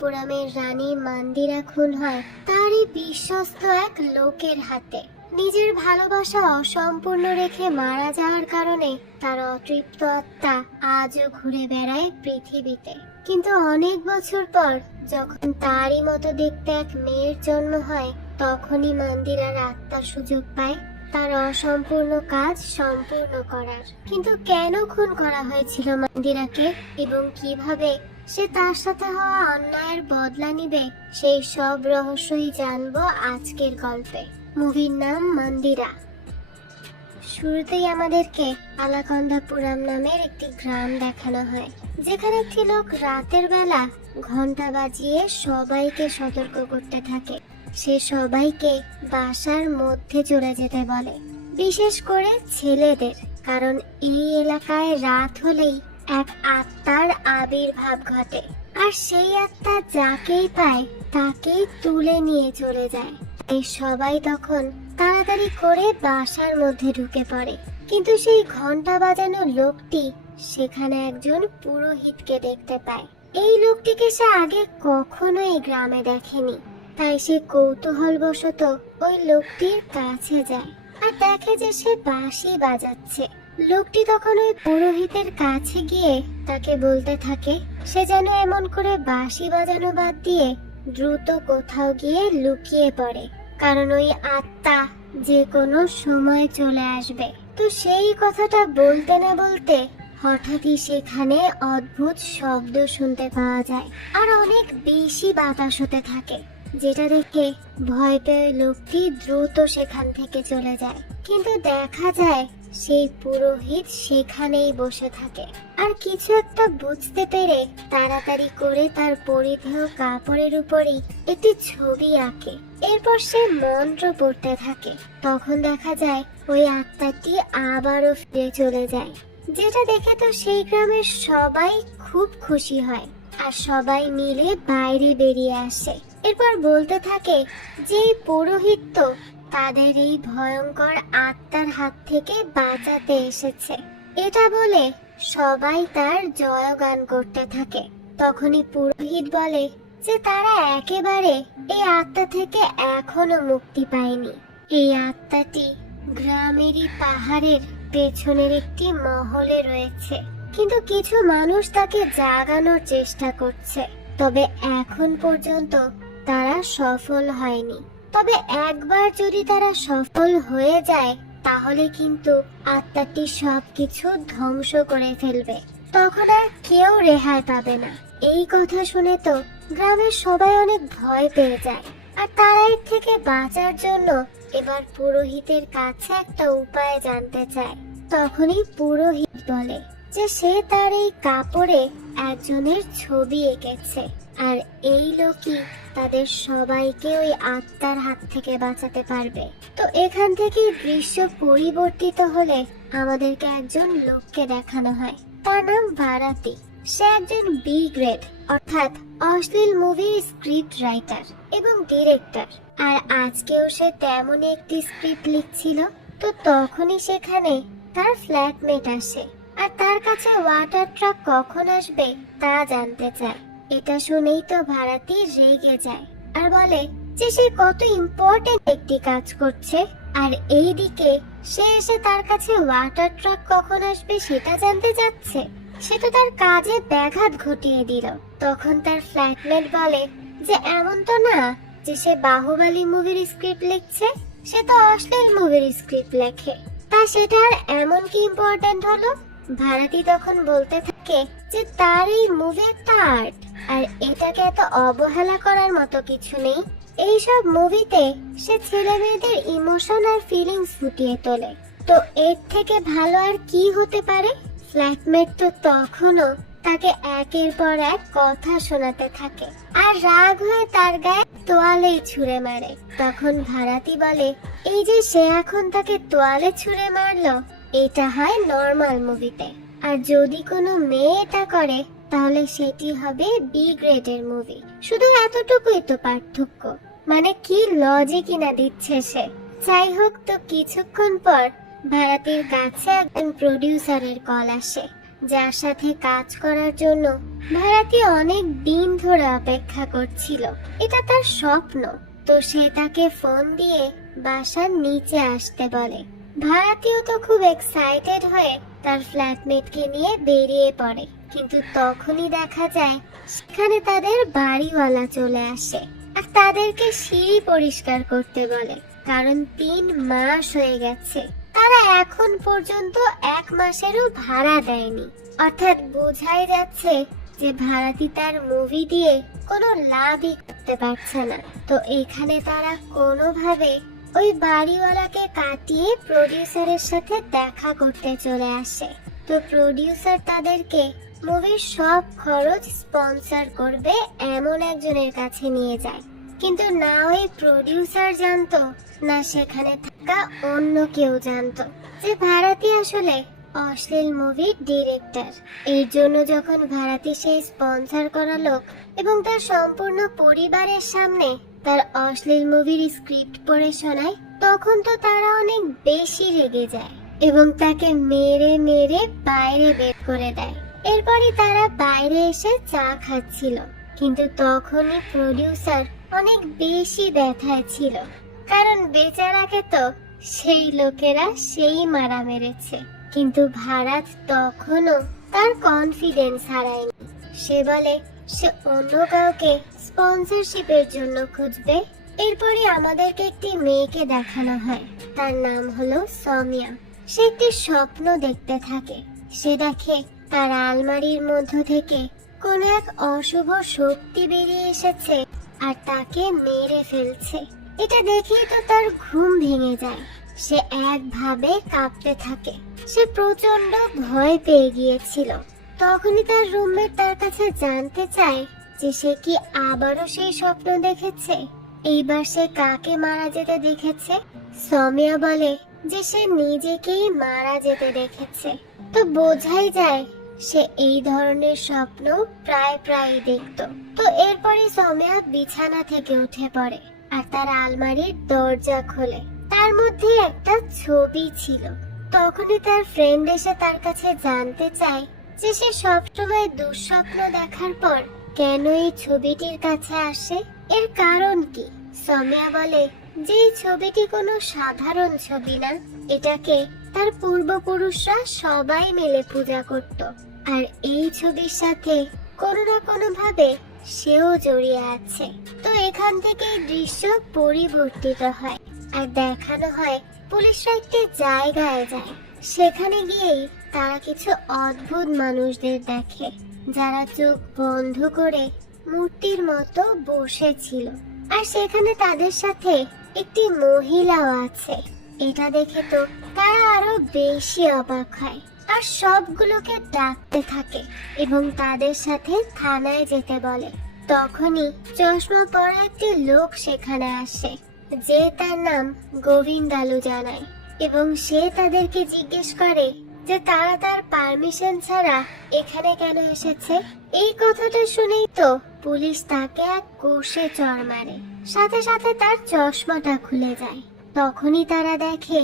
পুরামের রানী মন্দিরা খুন হয় তারই বিশ্বস্ত এক লোকের হাতে। নিজের ভালোবাসা অসম্পূর্ণ রেখে মারা যাওয়ার কারণে তার অতৃপ্ত আত্মা আজও ঘুরে বেড়ায় পৃথিবীতে। কিন্তু অনেক বছর পর যখন তারই মতো দেখতে এক মেয়ের জন্ম হয়, তখনই মন্দিরার আত্মা সুযোগ পায় তার অসম্পূর্ণ কাজ সম্পূর্ণ করার। কিন্তু কেন খুন করা হয়েছিল মন্দিরাকে এবং কিভাবে সে তার সাথে হওয়া অন্যায়ের বদলা নিবে, সেই সব রহস্যই জানবো আজকের গল্পে। মুভির নাম মন্দিরা। শুরুতেই আমাদেরকে আলাকন্দাপুরাম নামের একটি গ্রাম দেখানো হয়, যেখানে একটি লোক রাতের বেলা ঘন্টা বাজিয়ে সবাইকে সতর্ক করতে থাকে। সে সবাইকে বাসার মধ্যে চলে যেতে বলে, বিশেষ করে ছেলেদের, কারণ এই এলাকায় রাত হলেই এক আত্মার আবির্ভাব ঘটে, আর সেই আত্মা যাকেই পায় তাকেই তুলে নিয়ে চলে যায়। এই সবাই তখন তাড়াতাড়ি করে বাসার মধ্যে ঢুকে পড়ে। কিন্তু সেই ঘন্টা বাজানো লোকটি সেখানে একজন পুরোহিতকে দেখতে পায়। এই লোকটিকে সে আগে কখনো এই গ্রামে দেখেনি, তাই সে কৌতূহলবশত ওই লোকটির কাছে যায় আর দেখে যে সে বাঁশি বাজাচ্ছে। লোকটি তখন ওই পুরোহিতের কাছে গিয়ে তাকে বলতে থাকে সে যেন এমন করে বাঁশি বাজানো বাদ দিয়ে দ্রুত কোথাও গিয়ে লুকিয়ে পড়ে, কারণ ওই আত্মা যে কোনো সময় চলে আসবে। তো সেই কথাটা বলতে না বলতে হঠাৎই সেখানে অদ্ভুত শব্দ শুনতে পাওয়া যায় আর অনেক বেশি বাতাস হতে থাকে, যেটা দেখে ভয় পেয়ে লোকটি দ্রুত সেখান থেকে চলে যায়। কিন্তু দেখা যায় সেই পুরোহিত সেখানেই বসে থাকে আর কিছু একটা বুঝতে পেরে তাড়াতাড়ি করে তার পরিধেয় কাপড়ের উপরই একটি ছবি আঁকে। এরপর সে মন্ত্র পড়তে থাকে। তখন দেখা যায় ওই আত্মাটি আবারও ফিরে চলে যায়, যেটা দেখে তো সেই গ্রামের সবাই খুব খুশি হয় আর সবাই মিলে বাইরে বেরিয়ে আসে। এরপর বলতে থাকে যে এই পুরোহিত তো তাদের এই ভয়ঙ্কর আত্মার হাত থেকে বাঁচাতে এসেছে। এটা বলে সবাই তার জয়গান করতে থাকে। তখনই পুরোহিত বলে যে তারা একেবারে এই আত্মা থেকে এখনো মুক্তি পায়নি। এই আত্মাটি গ্রামেরই পাহাড়ের পেছনের একটি মহলে রয়েছে, কিন্তু কিছু মানুষ তাকে জাগানোর চেষ্টা করছে, তবে এখন পর্যন্ত তারা সফল হয়নি। তবে একবার যদি তারা সফল হয়ে যায় তাহলে কিন্তু আত্মাটি সবকিছু ধ্বংস করে ফেলবে, তখন আর কেউ রেহাই পাবে না। এই কথা শুনে তো গ্রামের সবাই অনেক ভয় পেয়ে যায় আর তারা এর থেকে বাঁচার জন্য এবার পুরোহিতের কাছে একটা উপায় জানতে চায়। তখনই পুরোহিত বলে যে সে তার এই কাপড়ে একজনের ছবি এঁকেছে আর এই লোকই তাদের সবাইকে ওই আত্মার হাত থেকে বাঁচাতে পারবে। তো এখান থেকে দৃশ্য পরিবর্তিত হলে আমাদেরকে একজন লোককে দেখানো হয়, তার নাম ভারাতি। সে একজন বি গ্রেড অর্থাৎ অশ্লীল মুভির স্ক্রিপ্ট রাইটার এবং ডিরেক্টর, আর আজকেও সে তেমনই একটি স্ক্রিপ্ট লিখছিল। তো তখনই সেখানে তার ফ্ল্যাটমেট আসে আর তার কাছে ওয়াটার ট্রাক কখন আসবে তা জানতে চায়। এটা শুনেই তো ভারাতি রেগে যায় আর বলে যে সে কত ইম্পর্টেন্ট একটি কাজ করছে, আর এইদিকে সে এসে তার কাছে ওয়াটার ট্রাক কখন আসবে সেটা জানতে যাচ্ছে। সে তো তার কাজে ব্যাঘাত ঘটিয়ে দিল। তখন তার ফ্ল্যাটমেট বলে যে এমন তো না যে সে বাহুবলী মুভির স্ক্রিপ্ট লিখছে, সে তো অশ্লীল মুভির স্ক্রিপ্ট লেখে, তা সেটা আর এমন কি ইম্পর্টেন্ট হলো? ভারতী তখন বলতে থাকে যে তার এই মুভি একটা আর্ট, আর এটাকে এত অবহেলা করার মতো কিছু নেই। এইসব মুভিতে সে ছেলে মেয়েদের ইমোশন আর ফিলিংস ফুটিয়ে তোলে, তো এর থেকে ভালো আর কি হতে পারে? ফ্ল্যাটমেট তো তখনও তাকে একের পর এক কথা শোনাতে থাকে আর রাগ হয়ে তার গায়ে তোয়ালেই ছুঁড়ে মারে। তখন ভারাতি বলে এই যে সে এখন তাকে তোয়ালে ছুঁড়ে মারলো, এটা হয় নর্মাল মুভিতে, আর যদি কোনো মেয়ে এটা করে তাহলে সেটি হবে বি গ্রেডের মুভি। শুধু এতটুকুই তো পার্থক্য, মানে কি লজিকই না দিচ্ছে সে। যাই হোক, তো কিছুক্ষণ পর ভারতীর কাছে একজন প্রডিউসারের কল আসে যার সাথে কাজ করার জন্য ভাড়াটি অনেক দিন ধরে অপেক্ষা করছিল। এটা তার স্বপ্ন। তো সে তাকে ফোন দিয়ে বাসার নিচে আসতে বলে। ভাড়াটিও তো খুব এক্সাইটেড হয়ে তার ফ্ল্যাটমেটকে নিয়ে বেরিয়ে পড়ে, কিন্তু তখনই দেখা যায় সেখানে তাদের বাড়িওয়ালা চলে আসে আর তাদেরকে সিঁড়ি পরিষ্কার করতে বলে, কারণ 3 মাস হয়ে গেছে তারা এখন পর্যন্ত 1 মাসেরও ভাড়া দেয়নি। অর্থাৎ বোঝাই যাচ্ছে যে ভাড়াটি তার মুভি দিয়ে কোনো লাভই করতে পারছে না। তো এখানে তারা কোনোভাবে ওই বাড়িওয়ালাকে কাটিয়ে প্রডিউসারের সাথে দেখা করতে চলে আসে। তো প্রডিউসার তাদেরকে মুভির সব খরচ স্পন্সর করবে এমন একজনের কাছে নিয়ে যায়, কিন্তু না ওই প্রডিউসার জানতো না সেখানে থাকা অন্য কেউ জানতো যে ভাড়াটি আসলে অশ্লীল মুভির ডিরেক্টর। এর জন্য যখন ভাড়াটি সেই স্পন্সর করা লোক এবং তার সম্পূর্ণ পরিবারের সামনে তার অশ্লীল মুভির স্ক্রিপ্ট পড়ে শোনায়, তখন তো তারা অনেক বেশি রেগে যায় এবং তাকে মেরে মেরে বাইরে বের করে দেয়। এরপরই তারা বাইরে এসে চা খাচ্ছিল, কিন্তু তখনই প্রডিউসার অনেক বেশি ব্যথায় ছিল, কারণ বেচারাকে তো সেই লোকেরা সেই মারা মেরেছে। কিন্তু ভাড়াত তখনও তার কনফিডেন্স হারায়নি। সে বলে সে অন্য কাউকে স্পন্সরশিপের জন্য খুঁজবে। এরপরই আমাদেরকে একটি মেয়েকে দেখানো হয়, তার নাম হলো সৌমিয়া। সে একটি স্বপ্ন দেখতে থাকে। সে দেখে তার আলমারির মধ্য থেকে কোন এক অশুভ শক্তি বেরিয়ে এসেছে আর তাকে মেরে ফেলছে। এটা দেখেই তো তার ঘুম ভেঙে যায়। সে একভাবে কাঁপতে থাকে। সে প্রচন্ড ভয় পেয়ে গিয়েছিল। তখনই তার রুমমেট তার কাছে জানতে চায় যে সে কি আবারও সেই স্বপ্ন দেখেছে, এইবার সে কাকে মারা যেতে দেখেছে। সৌমিয়া বলে যে সে নিজেকেই মারা যেতে দেখেছে। তো বোঝাই যায় সে এই ধরনের স্বপ্ন প্রায় প্রায় দেখতো। তো এরপরে সৌমিয়া বিছানা থেকে উঠে পড়ে আর তার আলমারির দরজা খোলে। তার মধ্যে একটা ছবি ছিল। তখনই তার ফ্রেন্ড এসে তার কাছে জানতে চায় যে সে সবসময় দুঃস্বপ্ন দেখার পর কেন এই ছবিটির কাছে আসে, এর কারণ কি। সৌমিয়া বলে যে এই ছবিটি কোনো সাধারণ ছবি না, এটাকে তার পূর্বপুরুষরা সবাই মিলে পূজা করত আর এই ছবির সাথে কোনো না কোনো ভাবে সেও জড়িয়ে আছে। তো এখান থেকে দৃশ্য পরিবর্তিত হয় আর দেখানো হয় পুলিশরা একটি জায়গায় যায়। সেখানে গিয়েই তারা কিছু অদ্ভুত মানুষদের দেখে, যারা চোখ বন্ধ করে মূর্তির মতো বসেছিল। আর সেখানে তাদের সাথে একটি মহিলাও আছে। এটা দেখে তো তারা আরো বেশি অবাক হয় আর সবগুলোকে ডাকতে থাকে এবং তাদের সাথে থানায় যেতে বলে। তখনই চশমা পরা একটি লোক সেখানে আসে, যে তার নাম গোবিন্দালু জানায় এবং সে তাদেরকে জিজ্ঞেস করে যে তারা তার পারমিশন ছাড়া এখানে কেন এসেছে। এই কথাটা শুনেই তো পুলিশ তাকে এক কষে চড় মারে, সাথে সাথে তার চশমাটা খুলে যায়। তখনই তারা দেখে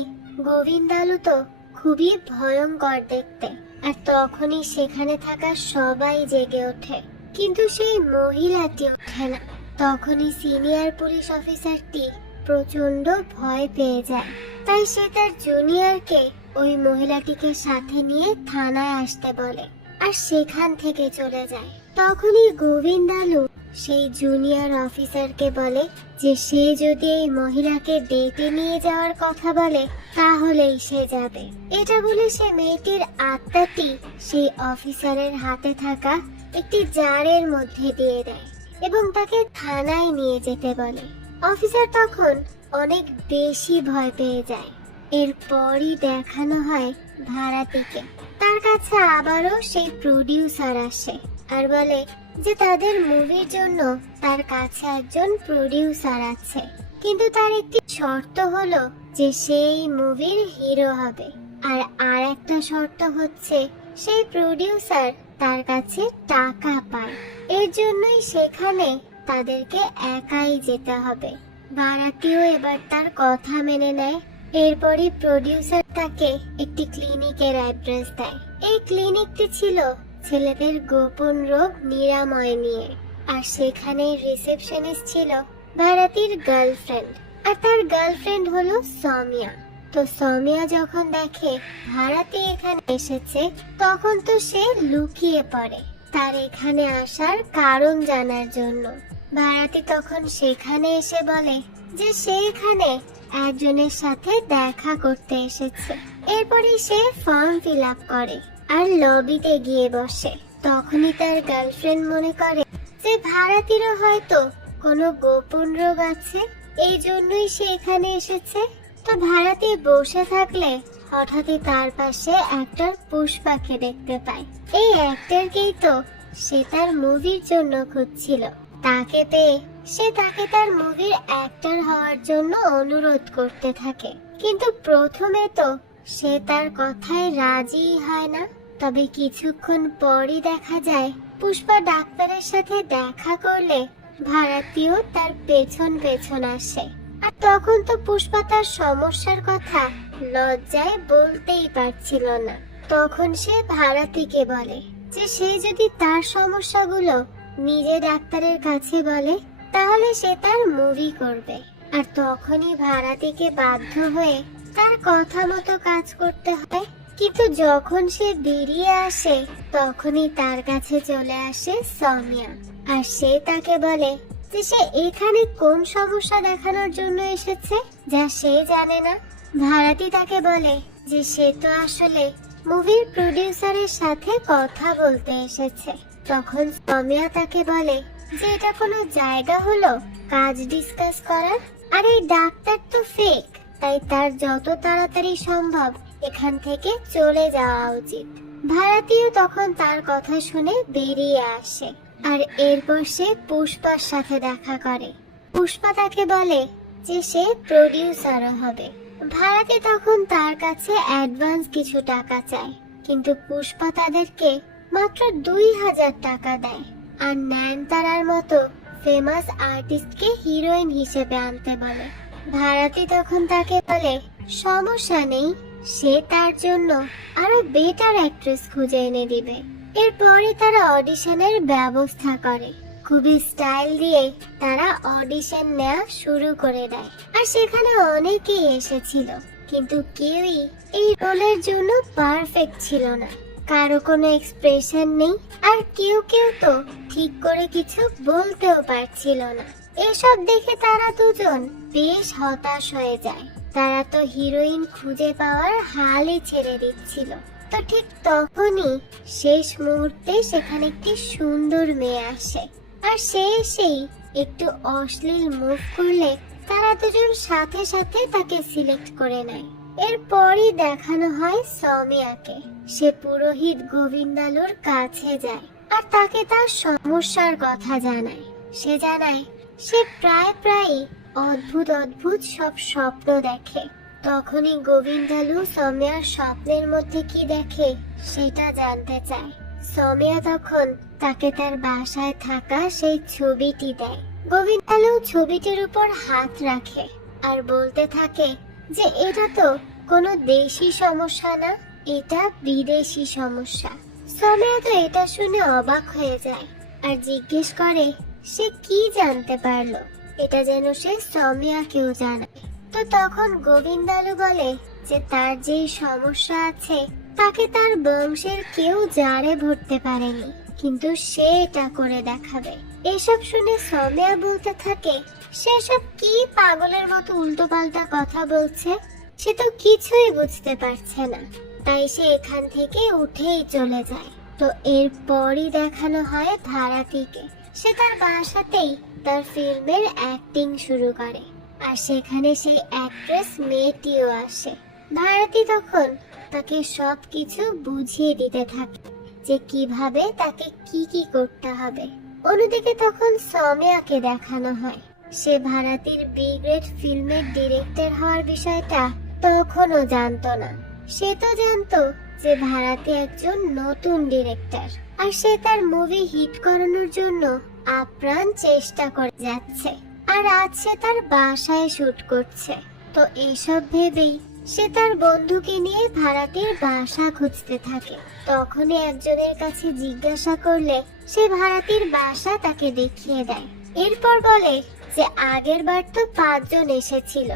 গোবিন্দালু তো খুবই ভয়ঙ্কর দেখতে। আর তখনই সেখানে থাকা সবাই জেগে ওঠে, কিন্তু সেই মহিলাটি ওঠে না। তখনই সিনিয়র পুলিশ অফিসারটি প্রচন্ড ভয় পেয়ে যায়। তাই সে তার জুনিয়রকে ওই মহিলাটিকে সাথে নিয়ে থানায় আসতে বলে আর সেখান থেকে চলে যায়। তখনই গোবিন্দালু সেই জুনিয়র অফিসারকে বলে যে সে যদি এই মহিলাকে ডেটে নিয়ে যাওয়ার কথা বলে তাহলেই সে যাবে। এটা বলে সে মেয়েটির আত্মাটি সেই অফিসারের হাতে থাকা একটি জারের মধ্যে দিয়ে দেয় এবং তাকে থানায় নিয়ে যেতে বলে। অফিসার তখন অনেক বেশি ভয় পেয়ে যায়। এরপরই দেখানো হয় ভাড়াটিকে। তার কাছে আবারও সেই প্রডিউসার আসে আর বলে যে তাদের মুভির জন্য তার কাছে একজন প্রডিউসার আছে, কিন্তু তার একটি শর্ত হলো যে সেই মুভির হিরো হবে। আর একটা শর্ত হচ্ছে সেই প্রডিউসার তার কাছে টাকা পায়। এর জন্যই সেখানে তাদেরকে একাই যেতে হবে। ভাড়াটিও এবার তার কথা মেনে নেয় এরপরই প্রডিউসার তাকে একটি ক্লিনিকের অ্যাড্রেস দেয়। এই ক্লিনিকটি ছিল ছেলেদের গোপন রোগ নিরাময় নিয়ে, আর সেখানে রিসেপশনিস্ট ছিল ভারতীর গার্লফ্রেন্ড, আর তার গার্লফ্রেন্ড হলো সৌমিয়া। তো সৌমিয়া যখন দেখে ভারতী এখানে এসেছে, তখন তো সে লুকিয়ে পড়ে তার এখানে আসার কারণ জানার জন্য। ভারতী তখন সেখানে এসে বলে যে সে এখানে একজনের সাথে দেখা করতে এসেছে। এরপরে সে ফর্ম ফিল আপ করে আর লবিতে গিয়ে বসে। তখনই তার গার্লফ্রেন্ড মনে করে যে ভারতীরও হয়তো কোনো গোপন রোগ আছে, এই জন্যই সে এখানে এসেছে। তো ভারতী বসে থাকলে হঠাৎই তার পাশে অ্যাক্টর পুষ্পাকে দেখতে পায়। এই অ্যাক্টরকেই তো সে তার মুভির জন্য খুঁজছিল। তাকে পেয়ে সে তাকে তার মুভির অ্যাক্টর হওয়ার জন্য অনুরোধ করতে থাকে, কিন্তু প্রথমে তো সে তার কথায় রাজি হয় না। তবে কিছুক্ষণ পরই দেখা যায় পুষ্পা ডাক্তারের সাথে দেখা করলে ভারতীয় তার পেছন পেছন আসে। আর তখন তো পুষ্পা তার সমস্যার কথা লজ্জায় বলতেই পারছিল না। তখন সে ভারতীকে বলে যে সে যদি তার সমস্যাগুলো নিজে ডাক্তারের কাছে বলে তাহলে সে তার মুভি করবে। আর তখনই ভারতীকে বাধ্য হয়ে তার কথা মতো কাজ করতে হয়। কিন্তু যখন সে বেরিয়ে আসে তখনই তার কাছে চলে আসে সৌমিয়া, আর সে তাকে বলে যে সে এখানে কোন সমস্যা দেখানোর জন্য এসেছে যা সে জানে না। ভারতী তাকে বলে যে সে তো আসলে মুভির প্রডিউসারের সাথে কথা বলতে এসেছে। তখন সৌমিয়া তাকে বলে যে এটা কোনো জায়গা হলো কাজ ডিসকাস করার, আর এই ডাক্তার তো ফেক, তাই তার যত তাড়াতাড়ি সম্ভব এখান থেকে চলে যাওয়া উচিত। ভারতীয় তখন তার কথা শুনে বেরিয়ে আসে, আর এরপর সে পুষ্পার সাথে দেখা করে। পুষ্পা তাকে বলে যে সে প্রডিউসারও হবে। ভারতী তখন তার কাছে অ্যাডভান্স কিছু টাকা চায়, কিন্তু পুষ্পা তাদেরকে মাত্র 2000 টাকা দেয়, আর নয়নতারার মতো ফেমাস আর্টিস্টকে হিরোইন হিসেবে আনতে বলে। ভারতী তখন তাকে বলে সমস্যা নেই, সে তার জন্য আরো বেটার অ্যাক্ট্রেস খুঁজে এনে দিবে। এরপরে তারা অডিশনের ব্যবস্থা করে। খুবই স্টাইল দিয়ে তারা অডিশন নেওয়া শুরু করে দেয়, আর সেখানে অনেকেই এসেছিল, কিন্তু কেউই এই রোলের জন্য পারফেক্ট ছিল না। কারো কোনো এক্সপ্রেশন নেই, আর কেউ কেউ তো ঠিক করে কিছু বলতেও পারছিল না। এসব দেখে তারা দুজন বেশ হতাশ হয়ে যায়। তারা তো হিরোইন খুঁজে পাওয়ার হালই ছেড়ে দিচ্ছিল। তো ঠিক তখনই শেষ মুহূর্তে সেখানে একটি সুন্দর মেয়ে আসে, আর সে এসেই একটু অশ্লীল মুভ করলে তারা দুজন সাথে সাথে তাকে সিলেক্ট করে নেয়। এরপরই দেখানো হয় সৌমিয়াকে। সে পুরোহিত গোবিন্দালুর কাছে যায় আর তাকে তার সমস্যার কথা জানায়। সে জানায় সে প্রায়ই অদ্ভুত অদ্ভুত সব স্বপ্ন দেখে। তখনই গোবিন্দালু সৌমিয়ার স্বপ্নের মধ্যে কি দেখে সেটা জানতে চায়। সৌমিয়া তখন তাকে তার বাসায় থাকা সেই ছবিটি দেয়। গোবিন্দালু ছবিটির উপর হাত রাখে আর বলতে থাকে যে এটা তো কোনো দেশি সমস্যা না, এটা বিদেশি সমস্যা। সৌমিয়া তো এটা শুনে অবাক হয়ে যায় আর জিজ্ঞেস করে সে কি জানতে পারলো। এটা যেন সে সৌমিয়াকেও জানায়। তো তখন গোবিন্দালু বলে যে তার যে সমস্যা আছে তাকে তার বংশের কেউ জারে ভরতে পারেনি, কিন্তু সে এটা করে দেখাবে। এসব শুনে সৌমিয়া বলতে থাকে সেসব কি পাগলের মতো উল্টো পাল্টা কথা বলছে, সে তো কিছুই বুঝতে পারছে না। তাই সে এখান থেকে উঠেই চলে যায়। তো এরপরই দেখানো হয় ভারতীকে। সে তার বাসাতেই তার ফিল্মের অ্যাক্টিং শুরু করে, আর সেখানে সেই অ্যাক্ট্রেস মেয়েটিও আসে। ভারতী তখন তাকে সবকিছু বুঝিয়ে দিতে থাকে যে কিভাবে তাকে কি কি করতে হবে। অন্যদিকে তখন সৌমিয়াকে দেখানো হয়। সে ভারতীর বি গ্রেড ফিল্মের ডিরেক্টর হওয়ার বিষয়টা তখনও জানতো না। সে তো জানতো যে ভারতী একজন নতুন ডিরেক্টর, আর সে তার মুভি হিট করানোর জন্য আপ্রাণ চেষ্টা করে যাচ্ছে। আর আজ সে তার বাসায় শুট করছে। তো এইসব ভেবেই সে তার বন্ধুকে নিয়ে ভাড়াটির বাসা খুঁজতে থাকে। তখনই একজনের কাছে জিজ্ঞাসা করলে সে ভাড়াটির বাসা তাকে দেখিয়ে দেয়। এরপর বলে যে আগের বার তো 5 জন এসেছিল,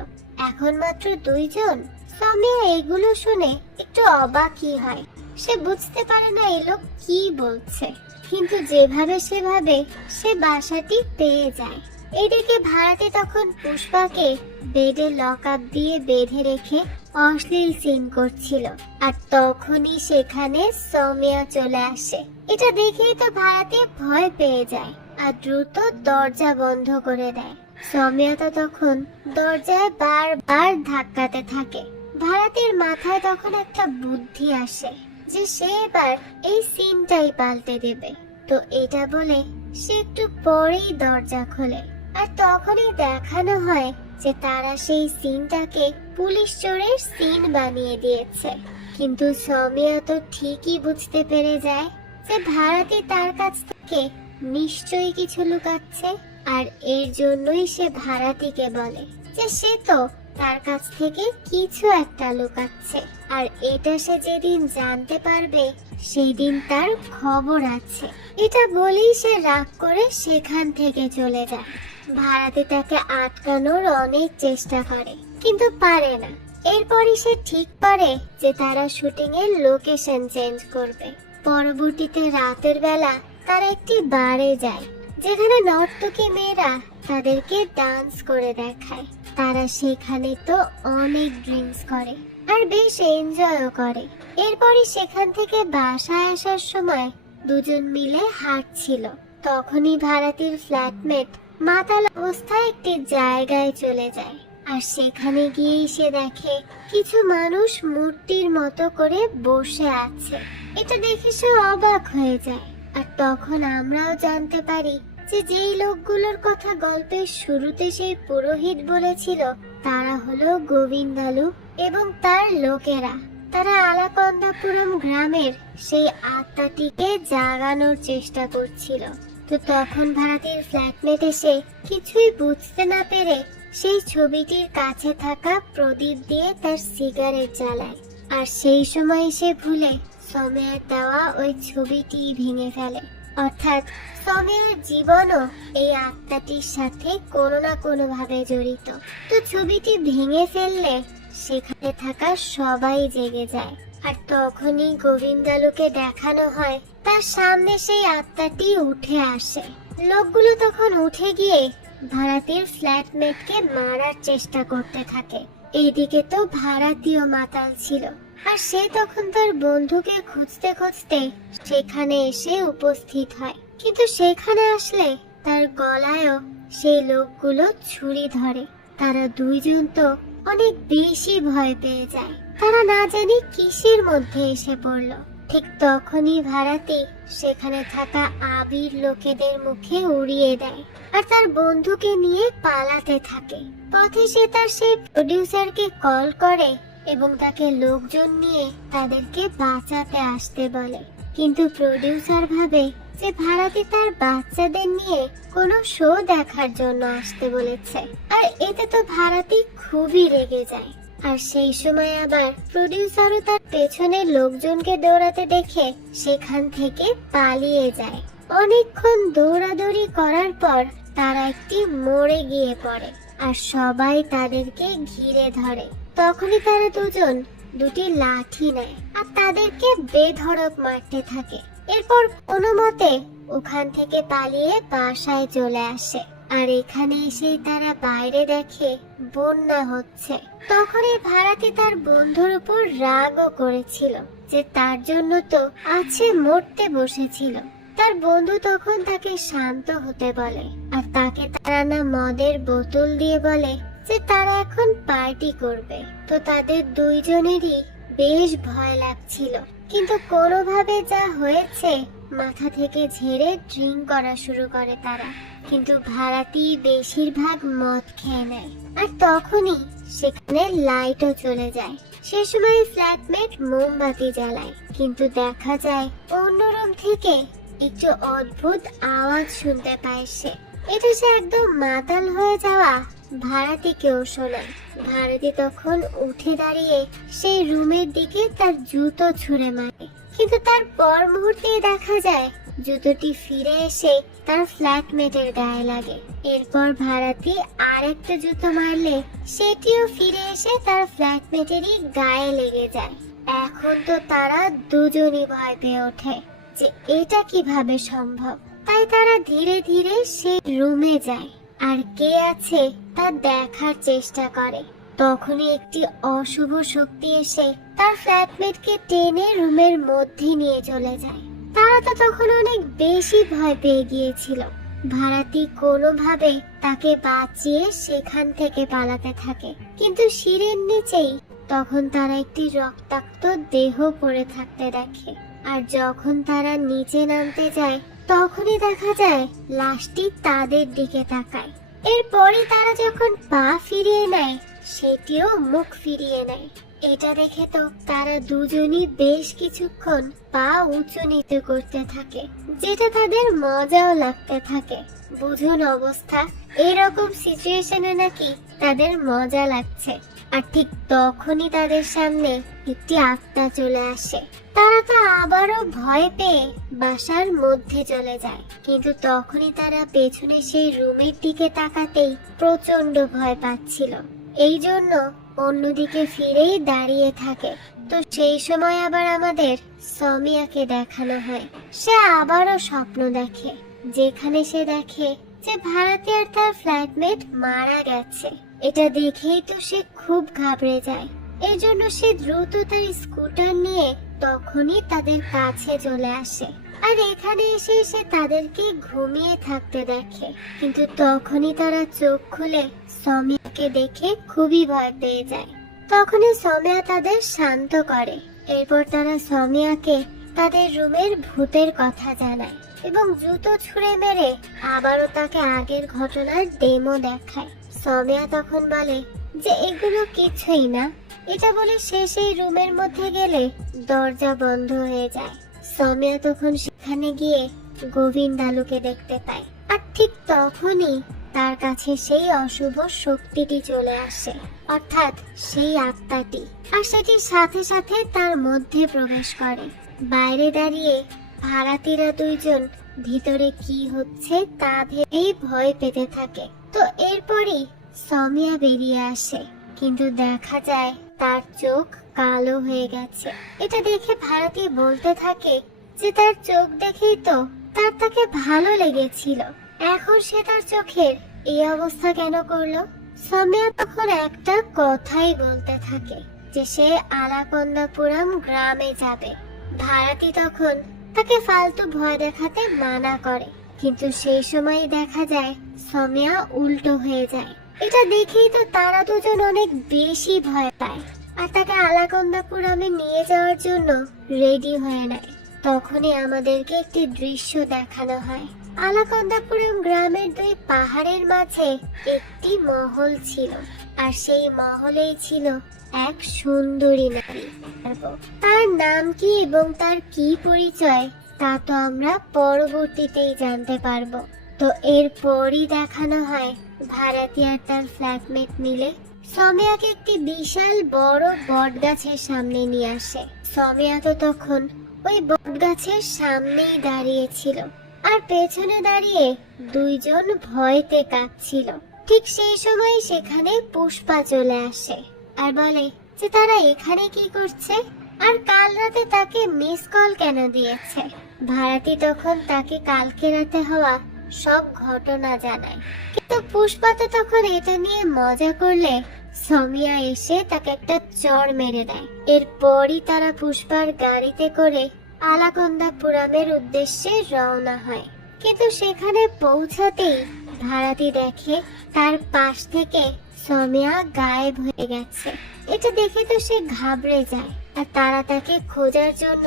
এখন মাত্র 2 জন। সামিয়া এগুলো শুনে একটু অবাকই হয়। সে বুঝতে পারে না এই লোক কি বলছে, কিন্তু যেভাবে সেভাবে সে বাসাটি পেয়ে যায়। এদিকে ভাড়াটে তখন পুষ্পাকে বেডে লক আপ দিয়ে বেঁধে রেখে অশ্লীল সিন করছিল, আর তখনই সেখানে সৌমিয়া চলে আসে। এটা দেখেই তো ভাড়াটে ভয় পেয়ে যায় আর দ্রুত দরজা বন্ধ করে দেয়। সৌমিয়া তো তখন দরজায় বারবার ধাক্কাতে থাকে। ভাড়াটের মাথায় তখন একটা বুদ্ধি আসে যে সে এবার এই সিনটাই পাল্টে দেবে। তো এটা বলে সে একটু পরেই দরজা খোলে, আর তখনই দেখানো হয় যে তারা সেই সিনটাকে পুলিশ চোরের সিন বানিয়ে দিয়েছে। কিন্তু সৌমিয়া তো ঠিকই বুঝতে পেরে যায় যে ভাড়াটি তার কাছ থেকে নিশ্চয়ই কিছু লুকাচ্ছে, আর এর জন্যই সে ভাড়াটিকে বলে যে সে তো তার কাছ থেকে কিছু একটা লুকাচ্ছে, আর এটা সে যেদিন জানতে পারবে সেই দিন তার খবর আছে। এটা বলেই সে রাগ করে সেখান থেকে চলে যায়। ভাড়াটে তাকে আটকানোর অনেক চেষ্টা করে কিন্তু পারে না। এরপরই সে ঠিক করে যে তারা শুটিং এর লোকেশন চেঞ্জ করবে। পরবর্তীতে রাতের বেলা তারা একটি বারে যায় যেখানে নর্তকী মেয়েরা তাদেরকে ডান্স করে দেখায়। তারা সেখানে তো অনেক ড্রিঙ্কস করে আর বেশ এনজয়ও করে। এরপরই সেখান থেকে বাসায় আসার সময় দুজন মিলে হাঁটছিল। তখনই ভাড়াটির ফ্ল্যাটমেট মাতাল অবস্থায় একটি জায়গায় চলে যায়, আর সেখানে গিয়েই সে দেখে কিছু মানুষ মূর্তির মতো করে বসে আছে। এটা দেখে সে অবাক হয়ে যায়। আর তখন আমরাও জানতে পারি যে যেই লোকগুলোর কথা গল্পের শুরুতে সেই পুরোহিত বলেছিল তারা হলো গোবিন্দালু এবং তার লোকেরা। তারা আলাকন্দাপুরম গ্রামের সেই আত্মাটিকে জাগানোর চেষ্টা করছিল। তো তখন ভাড়াটির ফ্ল্যাটমেট এসে কিছুই বুঝতে না পেরে সেই ছবিটির কাছে থাকা প্রদীপ দিয়ে তার সিগারেট জ্বালায়, আর সেই সময় সে ভুলে সৌমিয়ার দেওয়া ওই ছবিটি ভেঙে ফেলে। অর্থাৎ সৌমিয়ার জীবনও এই আত্মাটির সাথে কোনো না কোনো ভাবে জড়িত। তো ছবিটি ভেঙে ফেললে সেখানে থাকা সবাই জেগে যায়, আর তখনই গোবিন্দালুকে দেখানো হয় তার সামনে সেই আত্মাটি উঠে আসে। লোকগুলো তখন উঠে গিয়ে ভাড়াটির ফ্ল্যাটমেটকে মারার চেষ্টা করতে থাকে। এইদিকে তো ভাড়াটিও মাতাল ছিল, আর সে তখন তার বন্ধুকে খুঁজতে খুঁজতে সেখানে এসে উপস্থিত হয়। কিন্তু সেখানে আসলে তার গলায়ও সেই লোকগুলো ছুরি ধরে। তারা দুইজন তো অনেক বেশি ভয় পেয়ে যায়। তারা না জানি কিসের মধ্যে এসে পড়ল। ঠিক তখনই ভাড়াটি সেখানে থাকা আবির লোকেদের মুখে উড়িয়ে দেয় আর তার বন্ধুকে নিয়ে পালাতে থাকে। পথে সে তার সেই প্রডিউসারকে কল করে এবং তাকে লোকজন নিয়ে তাদেরকে বাঁচাতে আসতে বলে। কিন্তু প্রডিউসার ভাবে যে ভাড়াটি তার বাচ্চাদের নিয়ে কোনো শো দেখার জন্য আসতে বলেছে, আর এতে তো ভাড়াটি খুবই রেগে যায়। আর সেই সময় আবার প্রডিউসারও তার পেছনে লোকজনকে দৌড়াতে দেখে সেখান থেকে পালিয়ে যায়। অনেকক্ষণ দৌড়াদৌড়ি করার পর তারা একটি মোড়ে গিয়ে পড়ে আর সবাই তাদেরকে ঘিরে ধরে। তখনই তারা দুজন দুটি লাঠি নেয় আর তাদেরকে বেধড়ক মারতে থাকে। এরপর কোনো মতে ওখান থেকে পালিয়ে বাসায় চলে আসে। আর এখানে এসে তারা বাইরে দেখে বন্যা হচ্ছে। তখন এই ভাড়াটি তার বন্ধুর উপর রাগও করেছিল যে তার জন্য তো আছে মরতে বসেছিল। তার বন্ধু তখন তাকে শান্ত হতে বলে আর তাকে তারা না মদের বোতল দিয়ে বলে যে তারা এখন পার্টি করবে। তো তাদের দুইজনেরই বেশ ভয় লাগছিল, কিন্তু কোনোভাবে যা হয়েছে মাথা থেকে ঝেড়ে ড্রিঙ্ক করা শুরু করে তারা। কিন্তু ভাড়াটি বেশিরভাগ মদ খেয়ে নেয় আর তখনই সেখানে লাইটও চলে যায়। সে সময় ফ্ল্যাটমেট মোমবাতি জ্বালায়, কিন্তু দেখা যায় অন্য রুম থেকে একটু অদ্ভুত আওয়াজ শুনতে পায় সে। এটা সে একদম মাতাল হয়ে যাওয়া ভারতীকেও শোনায়। ভারতী তখন উঠে দাঁড়িয়ে সেই রুমের দিকে তার জুতো ছুঁড়ে মারে, কিন্তু তার পর মুহূর্তেই দেখা যায় জুতোটি ফিরে এসে তার ফ্ল্যাটমেটের গায়ে লাগে। এরপর ভারতী আর একটা জুতো মারলে সেটিও ফিরে এসে তার ফ্ল্যাটমেটেরই গায়ে লেগে যায়। এখন তো তারা দুজনই ভয় পেয়ে ওঠে যে এটা কিভাবে সম্ভব। তাই তারা ধীরে ধীরে সেই রুমে যায় আর কে আছে তা দেখার চেষ্টা করে। তখনই একটি অশুভ শক্তি এসে তার ফ্ল্যাটমেটকে টেনে রুমের মধ্যে নিয়ে চলে যায়। তারা তো তখন অনেক বেশি ভয় পেয়ে গিয়েছিল। ভারতী কোনোভাবে তাকে বাঁচিয়ে সেখান থেকে পালাতে থাকে, কিন্তু সিঁড়ির নিচেই তখন তারা একটি রক্তাক্ত দেহ পড়ে থাকতে দেখে। আর যখন তারা নিচে নামতে যায় তখনই দেখা যায় লাশটি তাদের দিকে তাকায়। এরপরে তারা যখন পা ফিরিয়ে নেয় সেটিও মুখ ফিরিয়ে নেয়। এটা দেখে তো তারা দুজনই বেশ কিছুক্ষণ পা উঁচু নিচু করতে থাকে, যেটা তাদের মজাও লাগতে থাকে। বুঝুন অবস্থা, এরকম সিচুয়েশনে নাকি তাদের মজা লাগছে। আর ঠিক তখনই তাদের সামনে একটি আত্মা চলে আসে। তারা তো আবারও ভয় পেয়ে বাসার মধ্যে চলে যায়, কিন্তু তখনই তারা পেছনে সেই রুমের দিকে তাকাতেই প্রচন্ড ভয় পাচ্ছিল। এই জন্য অন্যদিকে ফিরেই দাঁড়িয়ে থাকে। তো সেই সময় আবার আমাদের সমিয়াকে দেখানো হয়। সে আবারও স্বপ্ন দেখে, যেখানে সে দেখে যে ভারতী আর তার ফ্ল্যাটমেট মারা গেছে। এটা দেখেই তো সে খুব ঘাবড়ে যায়। এই জন্য সে দ্রুত তার স্কুটার নিয়ে তখনই তাদের কাছে চলে আসে। আর এখানে এসে সে তাদেরকে ঘুমিয়ে থাকতে দেখে, কিন্তু তখনই তারা চোখ খুলে সমিয়াকে দেখে খুবই ভয় পেয়ে যায়। তখনই সমিয়া তাদের শান্ত করে। এরপর তারা সমিয়াকে তাদের রুমের ভূতের কথা জানায় এবং জুতো ছুঁড়ে মেরে আবারও তাকে আগের ঘটনার ডেমো দেখায়। সমিয়া তখন বলে যে এগুলো কিছুই না। এটা বলে সে সেই রুমের মধ্যে গেলে দরজা বন্ধ হয়ে যায়। সমিয়া তখন সেখানে গিয়ে গোবিন্দালুকে দেখতে পায়। আর ঠিক তখনই তার কাছে সেই অশুভ শক্তিটি চলে আসে, অর্থাৎ সেই আত্মাটি। আর সেটির সাথে সাথে তার মধ্যে প্রবেশ করে। বাইরে দাঁড়িয়ে ভাড়াটিরা দুইজন ভিতরে কি হচ্ছে তা ভেবেই ভয় পেতে থাকে। তো এরপরই সমিয়া বেরিয়ে আসে, কিন্তু দেখা যায় তার চোখ কালো হয়ে গেছে। এটা দেখে ভারতী বলতে থাকে যে তার চোখ দেখেই তো তাকে ভালো লেগেছিল, এখন সে তার চোখের এই অবস্থা কেন করলো। সমিয়া তখন একটা কথাই বলতে থাকে যে সে আলাকন্দাপুরম গ্রামে যাবে। ভারতী তখন তাকে ফালতু ভয় দেখাতে মানা করে, কিন্তু সেই সময় দেখা যায় সমিয়া উল্টো হয়ে যায়। এটা দেখেই তো তারা দুজন অনেক বেশি ভয় পায় আর তাকে আলাকন্দাপুরমে নিয়ে যাওয়ার জন্য রেডি হয়ে নেয়। তখনই আমাদেরকে একটি দৃশ্য দেখানো হয়। আলাকন্দাপুরম গ্রামের দুই পাহাড়ের মাঝে একটি মহল ছিল, আর সেই মহলেই ছিল এক সুন্দরী নারী। তার নাম কি এবং তার কি পরিচয় তা তো আমরা পরবর্তীতেই জানতে পারবো। তো এরপরই দেখানো হয় ভারতী আর তার ফ্ল্যাটমেট মিলে সমিয়াকে একটি বিশাল বড় বটগাছের সামনে নিয়ে আসে। সমিয়া তো তখন ওই বটগাছের সামনেই দাঁড়িয়েছিল, আর পেছনে দাঁড়িয়ে দুইজন ভয়তে কাঁপছিল। ঠিক সেই সময় সেখানে পুষ্পা চলে আসে আর বলে যে তারা এখানে কি করছে আর কাল রাতে তাকে মিস কল কেন দিয়েছে। ভারতী তখন তাকে কালকে রাতে হওয়া সব ঘটনা জানায়, কিন্তু পুষ্পা তো তখন এটা নিয়ে মজা করলে সমিয়া এসে তাকে একটা চড় মেরে দেয়। এরপরই তারা পুষ্পার গাড়িতে করে আলাকন্দাপুরমের উদ্দেশ্যে রওনা হয়, কিন্তু সেখানে পৌঁছাতেই ভারতী দেখে তার পাশ থেকে সমিয়া গায়েব হয়ে গেছে। এটা দেখে তো সে ঘাবড়ে যায় আর তারা তাকে খোঁজার জন্য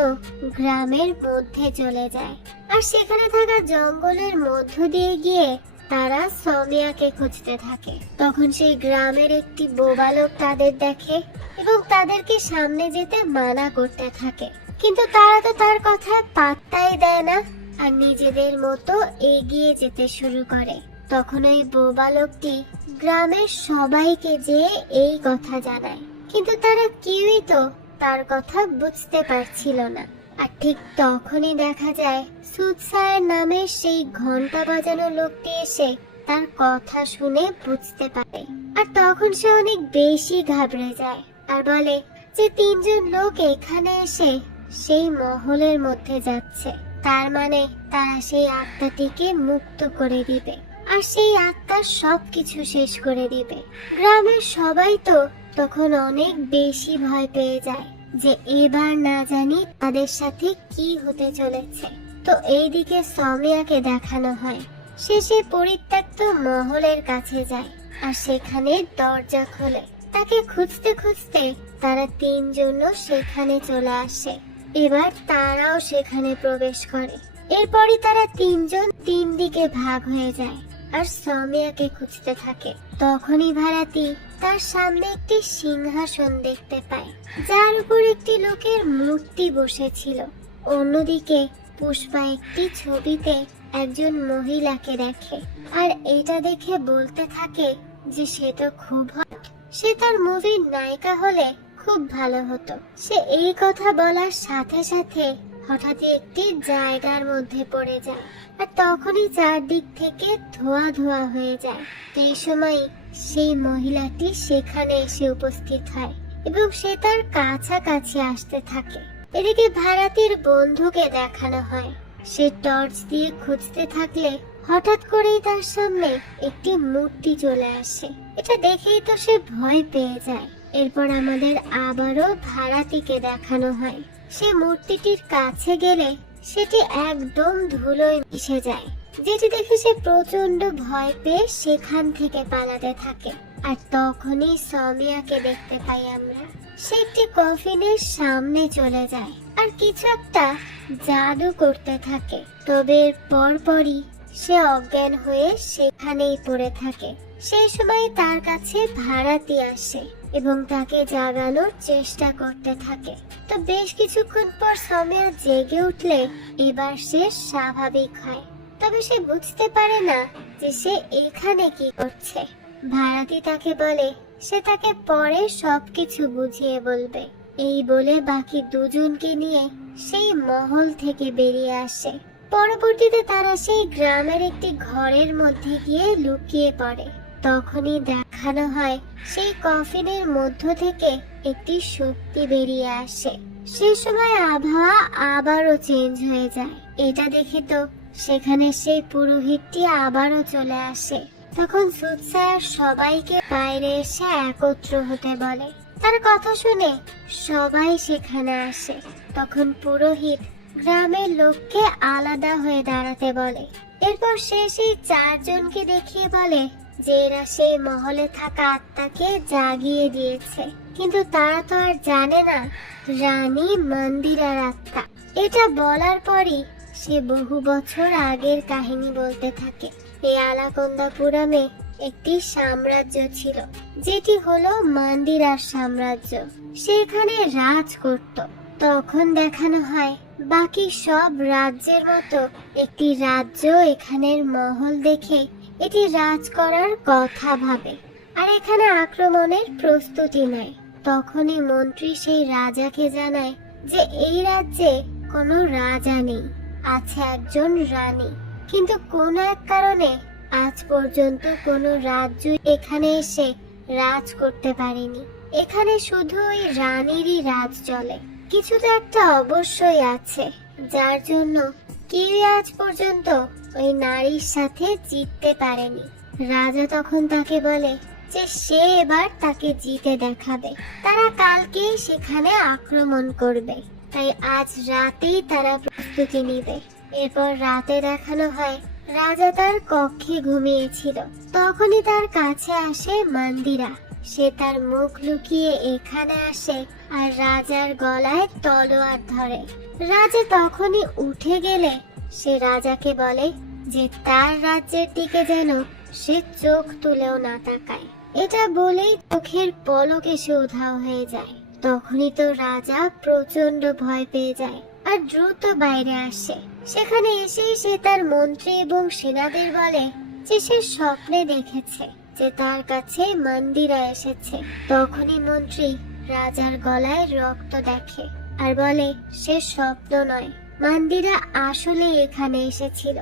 গ্রামের মধ্যে চলে যায়। আর সেখানে থাকা জঙ্গলের মধ্য দিয়ে গিয়ে তারা সমিয়াকে খুঁজতে থাকে। তখন সেই গ্রামের একটি বোবা লোক তাদের দেখে এবং তাদেরকে সামনে যেতে মানা করতে থাকে, কিন্তু তারা তো তার কথায় পাত্তাই দেয় না আর নিজেদের মতো এগিয়ে যেতে শুরু করে। তখন ওই বোবা লোকটি গ্রামের সবাইকে যে এই কথা জানায়, কিন্তু তারা কেউই তো তার কথা বুঝতে পারছিল না। আর ঠিক তখনই দেখা যায় সুদসায়ের নামের সেই ঘন্টা বাজানো লোকটি এসে তার কথা শুনে বুঝতে পারে। আর তখন সে অনেক বেশি ঘাবড়ে যায় আর বলে যে 3 জন লোক এখানে এসে সেই মহলের মধ্যে যাচ্ছে, তার মানে তারা সেই আত্মাটিকে মুক্ত করে দিবে আর সেই আত্মা সবকিছু শেষ করে দিবে। গ্রামের সবাই তো তখন অনেক বেশি ভয় পেয়ে যায় যে এবার না জানি তাদের সাথে কি হতে চলেছে। তো এইদিকে সমিয়াকে দেখানো হয় সে সেই পরিত্যক্ত মহলের কাছে যায় আর সেখানে দরজা খোলে। তাকে খুঁজতে খুঁজতে তারা 3 জন সেখানে চলে আসে। এবার তারাও সেখানে প্রবেশ করে। এরপরই তারা 3 জন 3 দিকে ভাগ হয়ে যায় আর সমিয়াকে খুঁজতে থাকে। তখনই ভাড়াতি তার সামনে একটি সিংহাসন দেখতে পায় যার উপর একটি লোকের মূর্তি বসেছিল। অন্যদিকে পুষ্পা একটি ছবিতে একজন মহিলাকে দেখে আর এটা দেখে বলতে থাকে যে সে তো খুব হট, সে তার মুভির নায়িকা হলে খুব ভালো হতো। সে এই কথা বলার সাথে সাথে হঠাৎই একটি জায়গার মধ্যে পড়ে যায় আর তখনই চারদিক থেকে ধোঁয়া ধোঁয়া হয়ে যায়। এই সময় সেই মহিলাটি সেখানে এসে উপস্থিত হয় এবং সে তার কাছাকাছি আসতে থাকে। এদিকে ভাড়াতির বন্ধুকে দেখানো হয় সে টর্চ দিয়ে খুঁজতে থাকলে হঠাৎ করেই তার সামনে একটি মূর্তি চলে আসে। এটা দেখেই তো সে ভয় পেয়ে যায়। এরপর আমাদের আবারও ভাড়াতিকে দেখানো হয় সে মূর্তিটির কাছে গেলে সেটি একদম ধুলোয় মিশে যায়, যেটি দেখে সে প্রচন্ড ভয় পেয়ে সেখান থেকে পালাতে থাকে। আর তখনই সমিয়াকে দেখতে পাই আমরা সে একটি কফিনের সামনে চলে যায় আর কিছু একটা জাদু করতে থাকে। তবে পরপরই সে অজ্ঞান হয়ে সেখানেই পড়ে থাকে। সেই সময় তার কাছে ভাড়াতি আসে এবং তাকে জাগানোর চেষ্টা করতে থাকে। তো বেশ কিছুক্ষণ পর সমিয়া জেগে উঠলে এবার সে স্বাভাবিক হয়, তবে সে বুঝতে পারে না যে সে এখানে কি করছে। ভাড়াতি তাকে বলে সে তাকে পরে সবকিছু বুঝিয়ে বলবে। এই বলে বাকি 2 জনকে নিয়ে সেই মহল থেকে বেরিয়ে আসে। পরবর্তীতে তারা সেই গ্রামের একটি ঘরের মধ্যে গিয়ে লুকিয়ে পড়ে। তখনই দেখানো হয় সেই কফিনের মধ্য থেকে একটি শক্তি বেরিয়ে আসে। সে সময় আবহাওয়া আবারও চেঞ্জ হয়ে যায়। এটা দেখে তো সেখানে সেই পুরোহিতটি আবারও চলে আসে। তখন সুদসায়ার সবাইকে বাইরে এসে একত্র হতে বলে। তার কথা শুনে সবাই সেখানে আসে। তখন পুরোহিত গ্রামের লোককে আলাদা হয়ে দাঁড়াতে বলে। এরপর সে সেই 4 জনকে দেখিয়ে বলে যে এরা সেই মহলে থাকা আত্মাকে জাগিয়ে দিয়েছে, কিন্তু তারা তো আর জানে না রানী মন্দিরার আত্মা। এটা বলার পরই সে বহু বছর আগের কাহিনী বলতে থাকে। এই আলাকন্দাপুরমে একটি সাম্রাজ্য ছিল যেটি হলো মন্দিরার সাম্রাজ্য। সেখানে রাজ করত। তখন দেখানো হয় বাকি সব রাজ্যের মতো একটি রাজ্য এখানের মহল দেখে এটি রাজ করার কথা ভাবে আর এখানে আক্রমণের প্রস্তুতি নেয়। তখনই মন্ত্রী সেই রাজাকে জানায় যে এই রাজ্যে কোনো রাজা নেই, আছে একজন রানী। কিন্তু কোন এক কারণে আজ পর্যন্ত কোনো রাজ্য এখানে এসে রাজ করতে পারেনি। এখানে শুধু ওই রানীরই রাজ চলে। কিছু তো একটা অবশ্যই আছে যার জন্য কেউ আজ পর্যন্ত ওই নারীর সাথে জিততে পারেনি। রাজা তখন তাকে বলে যে সে এবার তাকে জিতে দেখাবে। তারা কালকেই সেখানে আক্রমণ করবে, তাই আজ রাতেই তারা প্রস্তুতি নিবে। এরপর রাতে দেখানো হয় রাজা তার কক্ষে ঘুমিয়েছিল। তখনই তার কাছে আসে মন্দিরা। সে তার মুখ লুকিয়ে এখানে আসে আর রাজার গলায় তলোয়ার ধরে। রাজা তখনই উঠে গেলে সে রাজাকে বলে যে তার রাজ্যের দিকে যেন সে চোখ তুলেও না তাকায়। এটা বলেই চোখের পলক এসে উধাও হয়ে যায়। তখনই তো রাজা প্রচন্ড ভয় পেয়ে যায় আর দ্রুত বাইরে আসে। সেখানে এসেই সে তার মন্ত্রী এবং সেনাদের বলে যে সে স্বপ্নে দেখেছে যে তার কাছে মন্দিরা এসেছে। তখনই মন্ত্রী রাজার গলায় রক্ত দেখে আর বলে সে স্বপ্ন নয়, মন্দিরা আসলে এখানে এসেছিল।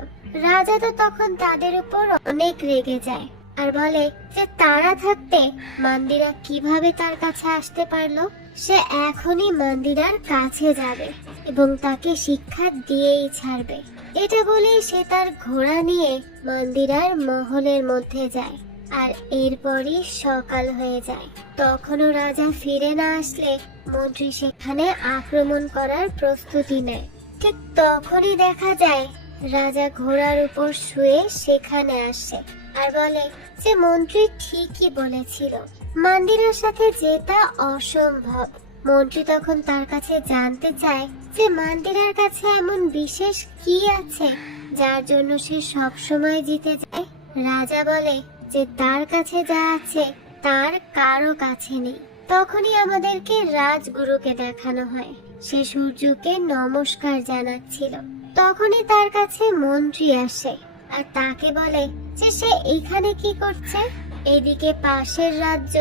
রাজা তো তখন তাদের উপর অনেক রেগে যায় আর বলে যে তারা থাকতে মন্দিরা কিভাবে তার কাছে আসতে পারলো। সে এখনই মন্দিরার কাছে যাবে এবং তাকে শিক্ষা দিয়েই ছাড়বে। এটা বলে সে তার ঘোড়া নিয়ে মন্দিরার মহলের মধ্যে যায় আর এরপরই সকাল হয়ে যায়। তখনও রাজা ফিরে না আসলে মন্ত্রী সেখানে আক্রমণ করার প্রস্তুতি নেয়। ঠিক তখনই দেখা যায় রাজা ঘোড়ার উপর শুয়ে সেখানে আসে আর বলে যে মন্ত্রী ঠিকই বলেছিল, মন্দিরের সাথে যেটা অসম্ভব। মন্ত্রী তখন তার কাছে জানতে চায় যে মন্দিরের কাছে এমন বিশেষ কি আছে যার জন্য সে সব সময় জিতে যায়। রাজা বলে যে তার কাছে যা আছে তার কারো কাছে নেই। তখনই আমাদেরকে রাজগুরুকে দেখানো হয়, সে সূর্যকে নমস্কার জানাচ্ছিল। তখনই তার কাছে মন্ত্রী আসে আর তাকে বলে যে সে এখানে কি করছে। এদিকে পাশের রাজ্য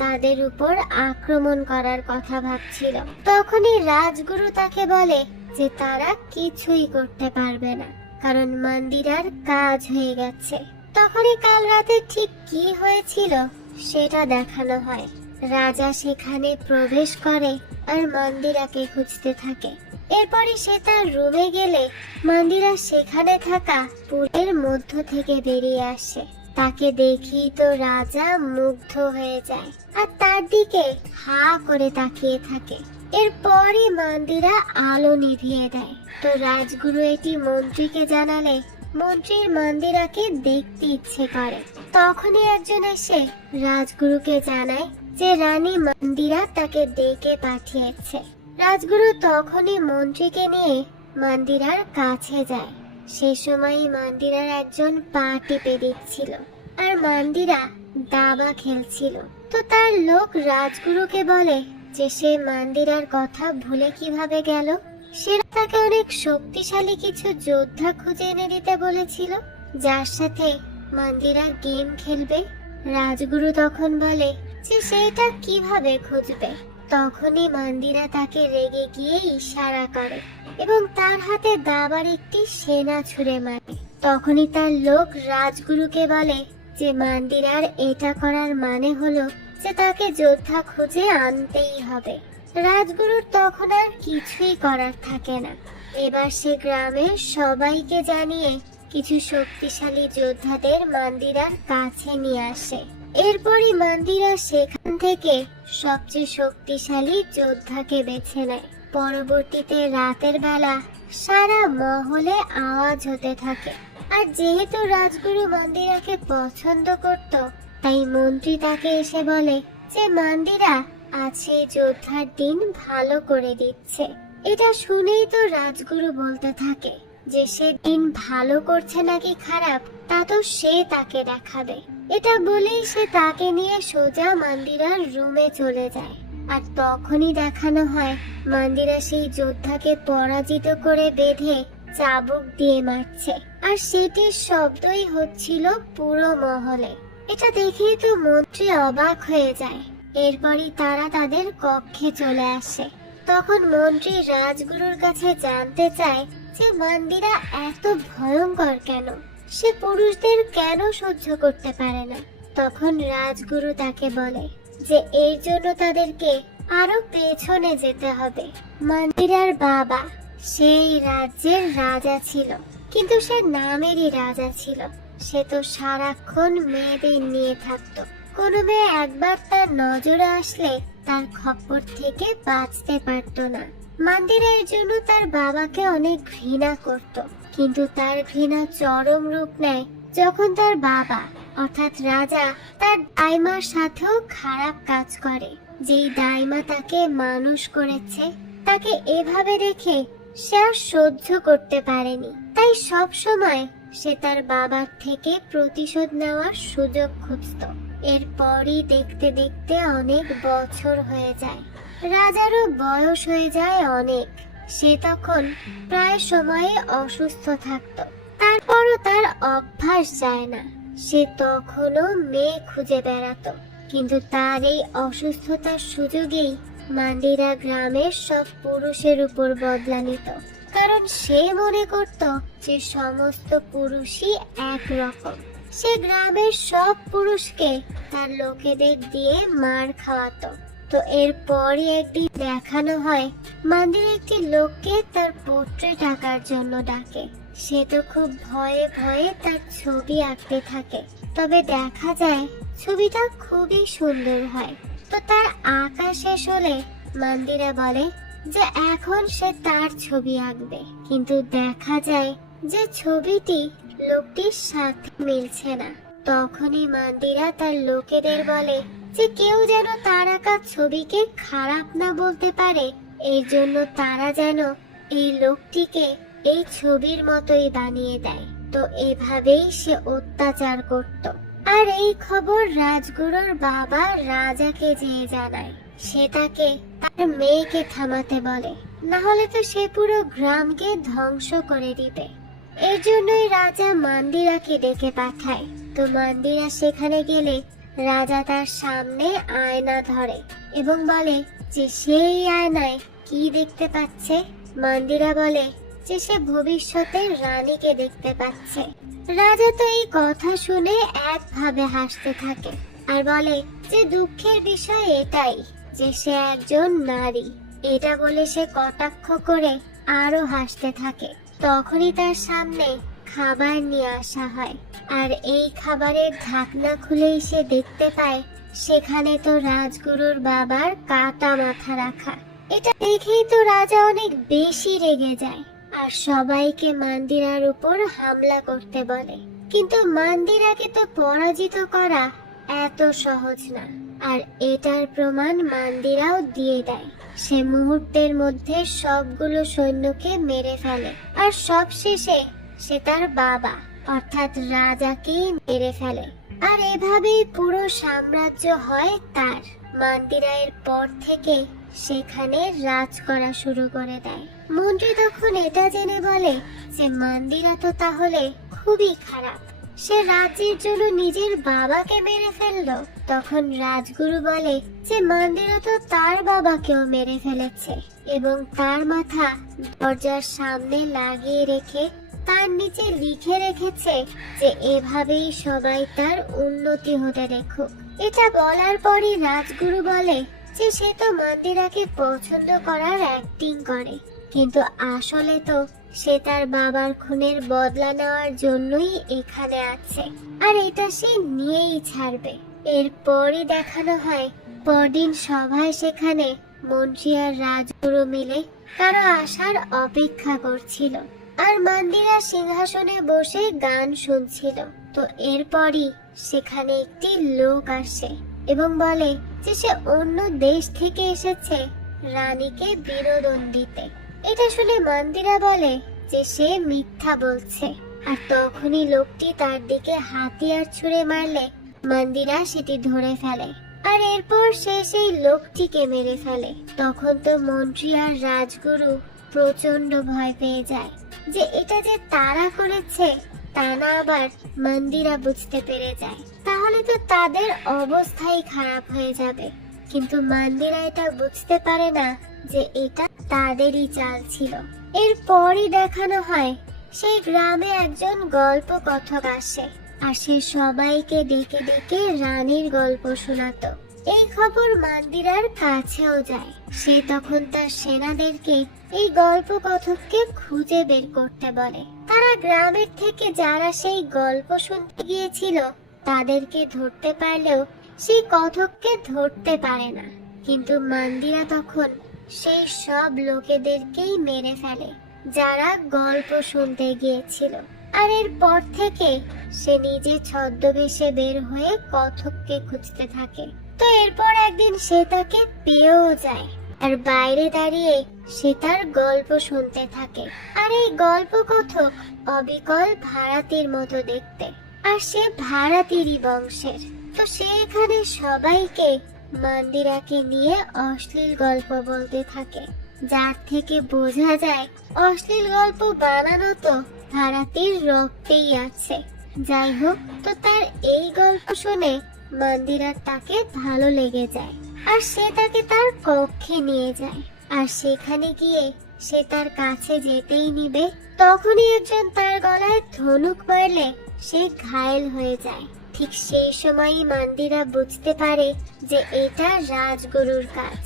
তাদের উপর আক্রমণ করার কথা ভাবছিল। তখনই রাজগুরু তাকে বলে যে তারা কিছুই করতে পারবে না, কারণ মন্দিরার কাজ হয়ে গেছে। তখনই কাল রাতে ঠিক কি হয়েছিল সেটা দেখানো হয়। রাজা সেখানে প্রবেশ করে আর মন্দিরাকে খুঁজতে থাকে। এরপরে সে তার রুমে গেলে মন্দিরা সেখানে থাকা পুলের মধ্য থেকে বেরিয়ে আসে। তাকে দেখেই তো রাজা মুগ্ধ হয়ে যায় আর তার দিকে হা করে তাকিয়ে থাকে। এরপরই মন্দিরা আলো নিভিয়ে দেয়। তো রাজগুরু এটি মন্ত্রীকে জানালে মন্ত্রীর মন্দিরাকে দেখতে ইচ্ছে করে। তখনই একজন এসে রাজগুরুকে জানায় যে রানী মন্দিরা তাকে ডেকে পাঠিয়েছে। রাজগুরু তখনই মন্ত্রীকে নিয়ে মন্দিরার কাছে যায়। সে সময় মন্দিরার একজন পা টিপে দিচ্ছিল আর মন্দিরা দাবা খেলছিল। তো তার লোক রাজগুরুকে বলে যে সে মন্দিরার কথা ভুলে কিভাবে গেল। সে তাকে অনেক শক্তিশালী কিছু যোদ্ধা খুঁজে এনে দিতে বলেছিল যার সাথে মন্দিরা গেম খেলবে। রাজগুরু তখন বলে যে সেটা কিভাবে খুঁজবে। তখনই মন্দিরা তাকে রেগে গিয়ে ইশারা করে এবং তার হাতে দাবার একটি সেনা ছুঁড়ে মারে। তখনই তার লোক রাজগুরুকে বলে যে মন্দিরার এটা করার মানে হলো যে তাকে যোদ্ধা খুঁজে আনতেই হবে। রাজগুরুর তখন আর কিছুই করার থাকে না। এবার সে গ্রামের সবাইকে জানিয়ে কিছু শক্তিশালী যোদ্ধাদের মন্দিরার কাছে নিয়ে আসে। এরপরই মন্দিরা সেখান থেকে সবচেয়ে শক্তিশালী যোদ্ধাকে বেছে নেয়। পরবর্তীতে রাতের বেলা সারা মহলে আওয়াজ হতে থাকে। আর যেহেতু রাজগুরু মন্দিরাকে পছন্দ করত, তাই মন্ত্রী তাকে এসে বলে যে মন্দিরা আজ সেই যোদ্ধার দিন ভালো করে দিচ্ছে। এটা শুনেই তো রাজগুরু বলতে থাকে যে সে দিন ভালো করছে নাকি খারাপ তা তো সে তাকে দেখাবে। এটা বলেই সে তাকে নিয়ে সোজা মন্দিরার রুমে চলে যায়। আর তখনই দেখানো হয় মন্দিরা সেই যোদ্ধাকে পরাজিত করে বেঁধে চাবুক দিয়ে মারছে আর সেটির শব্দই হচ্ছিল পুরো মহলে। এটা দেখেই তো মন্ত্রী অবাক হয়ে যায়। এরপরই তারা তাদের কক্ষে চলে আসে। তখন মন্ত্রী রাজগুরুর কাছে জানতে চায় যে মন্দিরা এত ভয়ঙ্কর কেন, সে পুরুষদের কেন সহ্য করতে পারে না। তখন রাজগুরু তাকে বলে যে এর জন্য তাদেরকে আরো পেছনে যেতে হবে। মন্দিরার বাবা সেই রাজ্যের রাজা ছিল, কিন্তু সে নামেরই রাজা ছিল। সে তো সারাক্ষণ মেয়েদের নিয়ে থাকতো। কোনো মেয়ে একবার তার নজরে আসলে তার খপ্পর থেকে বাঁচতে পারতো না। মন্দিরের জন্য তার বাবাকে অনেক ঘৃণা করত, কিন্তু তার ঘৃণা চরম রূপ নেয় যখন তার বাবা অর্থাৎ রাজা তার দাইমার সাথেও খারাপ কাজ করে। যেই দাইমা তাকে মানুষ করেছে তাকে এভাবে দেখে সে আর সহ্য করতে পারেনি। তাই সব সময় সে তার বাবার থেকে প্রতিশোধ নেওয়ার সুযোগ খুঁজত। এরপরই দেখতে দেখতে অনেক বছর হয়ে যায়। রাজারও বয়স হয়ে যায় অনেক। সে তখন প্রায় সময়ে অসুস্থ থাকত। তারপরও তার অভ্যাস যায় না। সে তখনও মেয়ে খুঁজে বেড়াতো। কিন্তু তার এই অসুস্থতার সুযোগেই মান্দিরা গ্রামের সব পুরুষের উপর বদলা নিত, কারণ সে মনে করত যে সমস্ত পুরুষই একরকম। সে গ্রামের সব পুরুষকে তার লোকেদের দিয়ে মার খাওয়াতো। তো এরপরই একদিন দেখানো হয় মান্দির একটি লোককে তার পোট্রেট আঁকার জন্য ডাকে। সে তো খুব ভয়ে ভয়ে তার ছবি আঁকতে থাকে, তবে দেখা যায় ছবিটা খুবই সুন্দর হয়। তো তার আঁকা শেষ হলে মান্দিরা বলে যে এখন সে তার ছবি আঁকবে, কিন্তু দেখা যায় যে ছবিটি লোকটির সাথে মিলছে না। তখনই মান্দিরা তার লোকেদের বলে যে কেউ যেন তার আঁকা ছবিকে খারাপ না বলতে পারে, এর জন্য তারা যেন এই লোকটিকে এই ছবির মতোই বানিয়ে দেয়। তো এভাবেই সে অত্যাচার করত। আর এই খবর রাজগুরুর বাবা রাজাকে যেয়ে জানায়। সে তাকে তার মেয়েকে থামাতে বলে, না হলে তো সে পুরো গ্রামকে ধ্বংস করে দিবে। এর জন্যই রাজা মান্দিরাকে ডেকে পাঠায়। তো মান্দিরা সেখানে গেলে রাজা তার সামনে আয়না ধরে এবং বলে যে সেই আয়নায় কি দেখতে পাচ্ছে। মান্দিরা বলে যে সে ভবিষ্যতের রানীকে দেখতে পাচ্ছে। রাজা তো এই কথা শুনে একভাবে হাসতে থাকে আর বলে যে দুঃখের বিষয় এটাই যে সে একজন নারী। এটা বলে সে কটাক্ষ করে আরো হাসতে থাকে। তখনই তার সামনে খাবার নিয়ে আসা হয়, আর এই খাবারের ঢাকনা খুলেই সে দেখতে পায় সেখানে তো রাজগুরুর বাবার কাটা মাথা রাখা। এটা দেখেই তো রাজা অনেক বেশি রেগে যায় আর সবাইকে মান্দিরার উপর হামলা করতে বলে। কিন্তু মান্দিরাকে তো পরাজিত করা এত সহজ না, আর এটার প্রমাণ মান্দিরাও দিয়ে দেয়। সে মুহূর্তের মধ্যে সবগুলো সৈন্যকে মেরে ফেলে আর সবশেষে সে তার বাবা অর্থাৎ রাজাকেই মেরে ফেলে। আর এভাবেই পুরো সাম্রাজ্য হয় তার। মান্দিরা এর পর থেকে সেখানে রাজ করা শুরু করে দেয়। মন্ত্রী তখন এটা জেনে বলে যে মান্দিরা তো তাহলে খুবই খারাপ, সে রাজ্যের জন্য নিজের বাবাকে মেরে ফেললো। তখন রাজগুরু বলে যে মান্দিরা তো তার বাবাকেও মেরে ফেলেছে এবং তার মাথা দরজার সামনে লাগিয়ে রেখে তার নিচে লিখে রেখেছে যে এভাবেই সবাই তার উন্নতি হতে দেখুক। এটা বলার পরই রাজগুরু বলে যে সে তো মান্দিরাকে পছন্দ করার অ্যাক্টিং করে, কিন্তু আসলে তো সে তার বাবার খুনের বদলা নেওয়ার জন্যই এখানে আছে, আর এটা সে নিয়েই ছাড়বে। এরপরই দেখানো হয় পরদিন সভায় সেখানে মন্ত্রী আর রাজগুরু মিলে কারো আসার অপেক্ষা করছিল, আর মান্দিরা সিংহাসনে বসে গান শুনছিল। তো এরপরই সেখানে একটি লোক আসে এবং বলে যে সে অন্য দেশ থেকে এসেছে রানীকে বিনোদন দিতে। এটা শুনে মান্দিরা বলে যে সে মিথ্যা বলছে, আর তখনই লোকটি তার দিকে হাতিয়ার ছুঁড়ে মারলে মান্দিরা সেটি ধরে ফেলে আর এরপর সে সেই লোকটিকে মেরে ফেলে। তখন তো মন্ত্রী আর রাজগুরু প্রচন্ড ভয় পেয়ে যায় যে এটা যে তারা করেছে তা না আবার মান্দিরা বুঝতে পেরে যায়, তাহলে তো তাদের অবস্থাই খারাপ হয়ে যাবে। কিন্তু মান্দিরা এটা বুঝতে পারে না যে এটা তাদেরই চাল ছিল। এরপরই দেখানো হয় সেই গ্রামে একজন গল্প কথক আসে আর সে সবাইকে ডেকে ডেকে রানীর গল্প শোনাতো। এই খবর মান্দিরার কাছেও যায়। সে তখন তার সেনাদেরকে এই গল্প কথককে খুঁজে বের করতে বলে। তারা গ্রামের থেকে যারা সেই গল্প শুনতে গিয়েছিল তাদেরকে ধরতে পারলেও সেই কথককে ধরতে পারে না। কিন্তু মান্দিরা তখন সেই সব লোকেদেরকেই মেরে ফেলে যারা গল্প শুনতে গিয়েছিল, আর এরপর থেকে সে নিজে ছদ্মবেশে বের হয়ে কথককে খুঁজতে থাকে। তো এরপর একদিন সে তাকে পেয়েও যায় আর বাইরে দাঁড়িয়ে সে তার গল্প শুনতে থাকে। আর এই গল্প কথক অবিকল ভাড়াতির মতো দেখতে, আর সে ভাড়াতিরই বংশের। তো সে এখানে সবাইকে মান্দিরাকে নিয়ে অশ্লীল গল্প বলতে থাকে, যার থেকে বোঝা যায় অশ্লীল গল্প বানানো তো ভাড়াতির রক্তেই আছে। যাই হোক, তো তার এই গল্প শুনে মন্দিরার তাকে ভালো লেগে যায় আর সে তাকে তার কক্ষে নিয়ে যায়। আর সেখানে গিয়ে সে তার কাছে যেতেই নিবে, তখনই একজন তার গলায় ধনুক মারলে সে ঘায়েল হয়ে যায়। ঠিক সেই সময়ই মন্দিরা বুঝতে পারে যে এটা রাজগুরুর কাজ।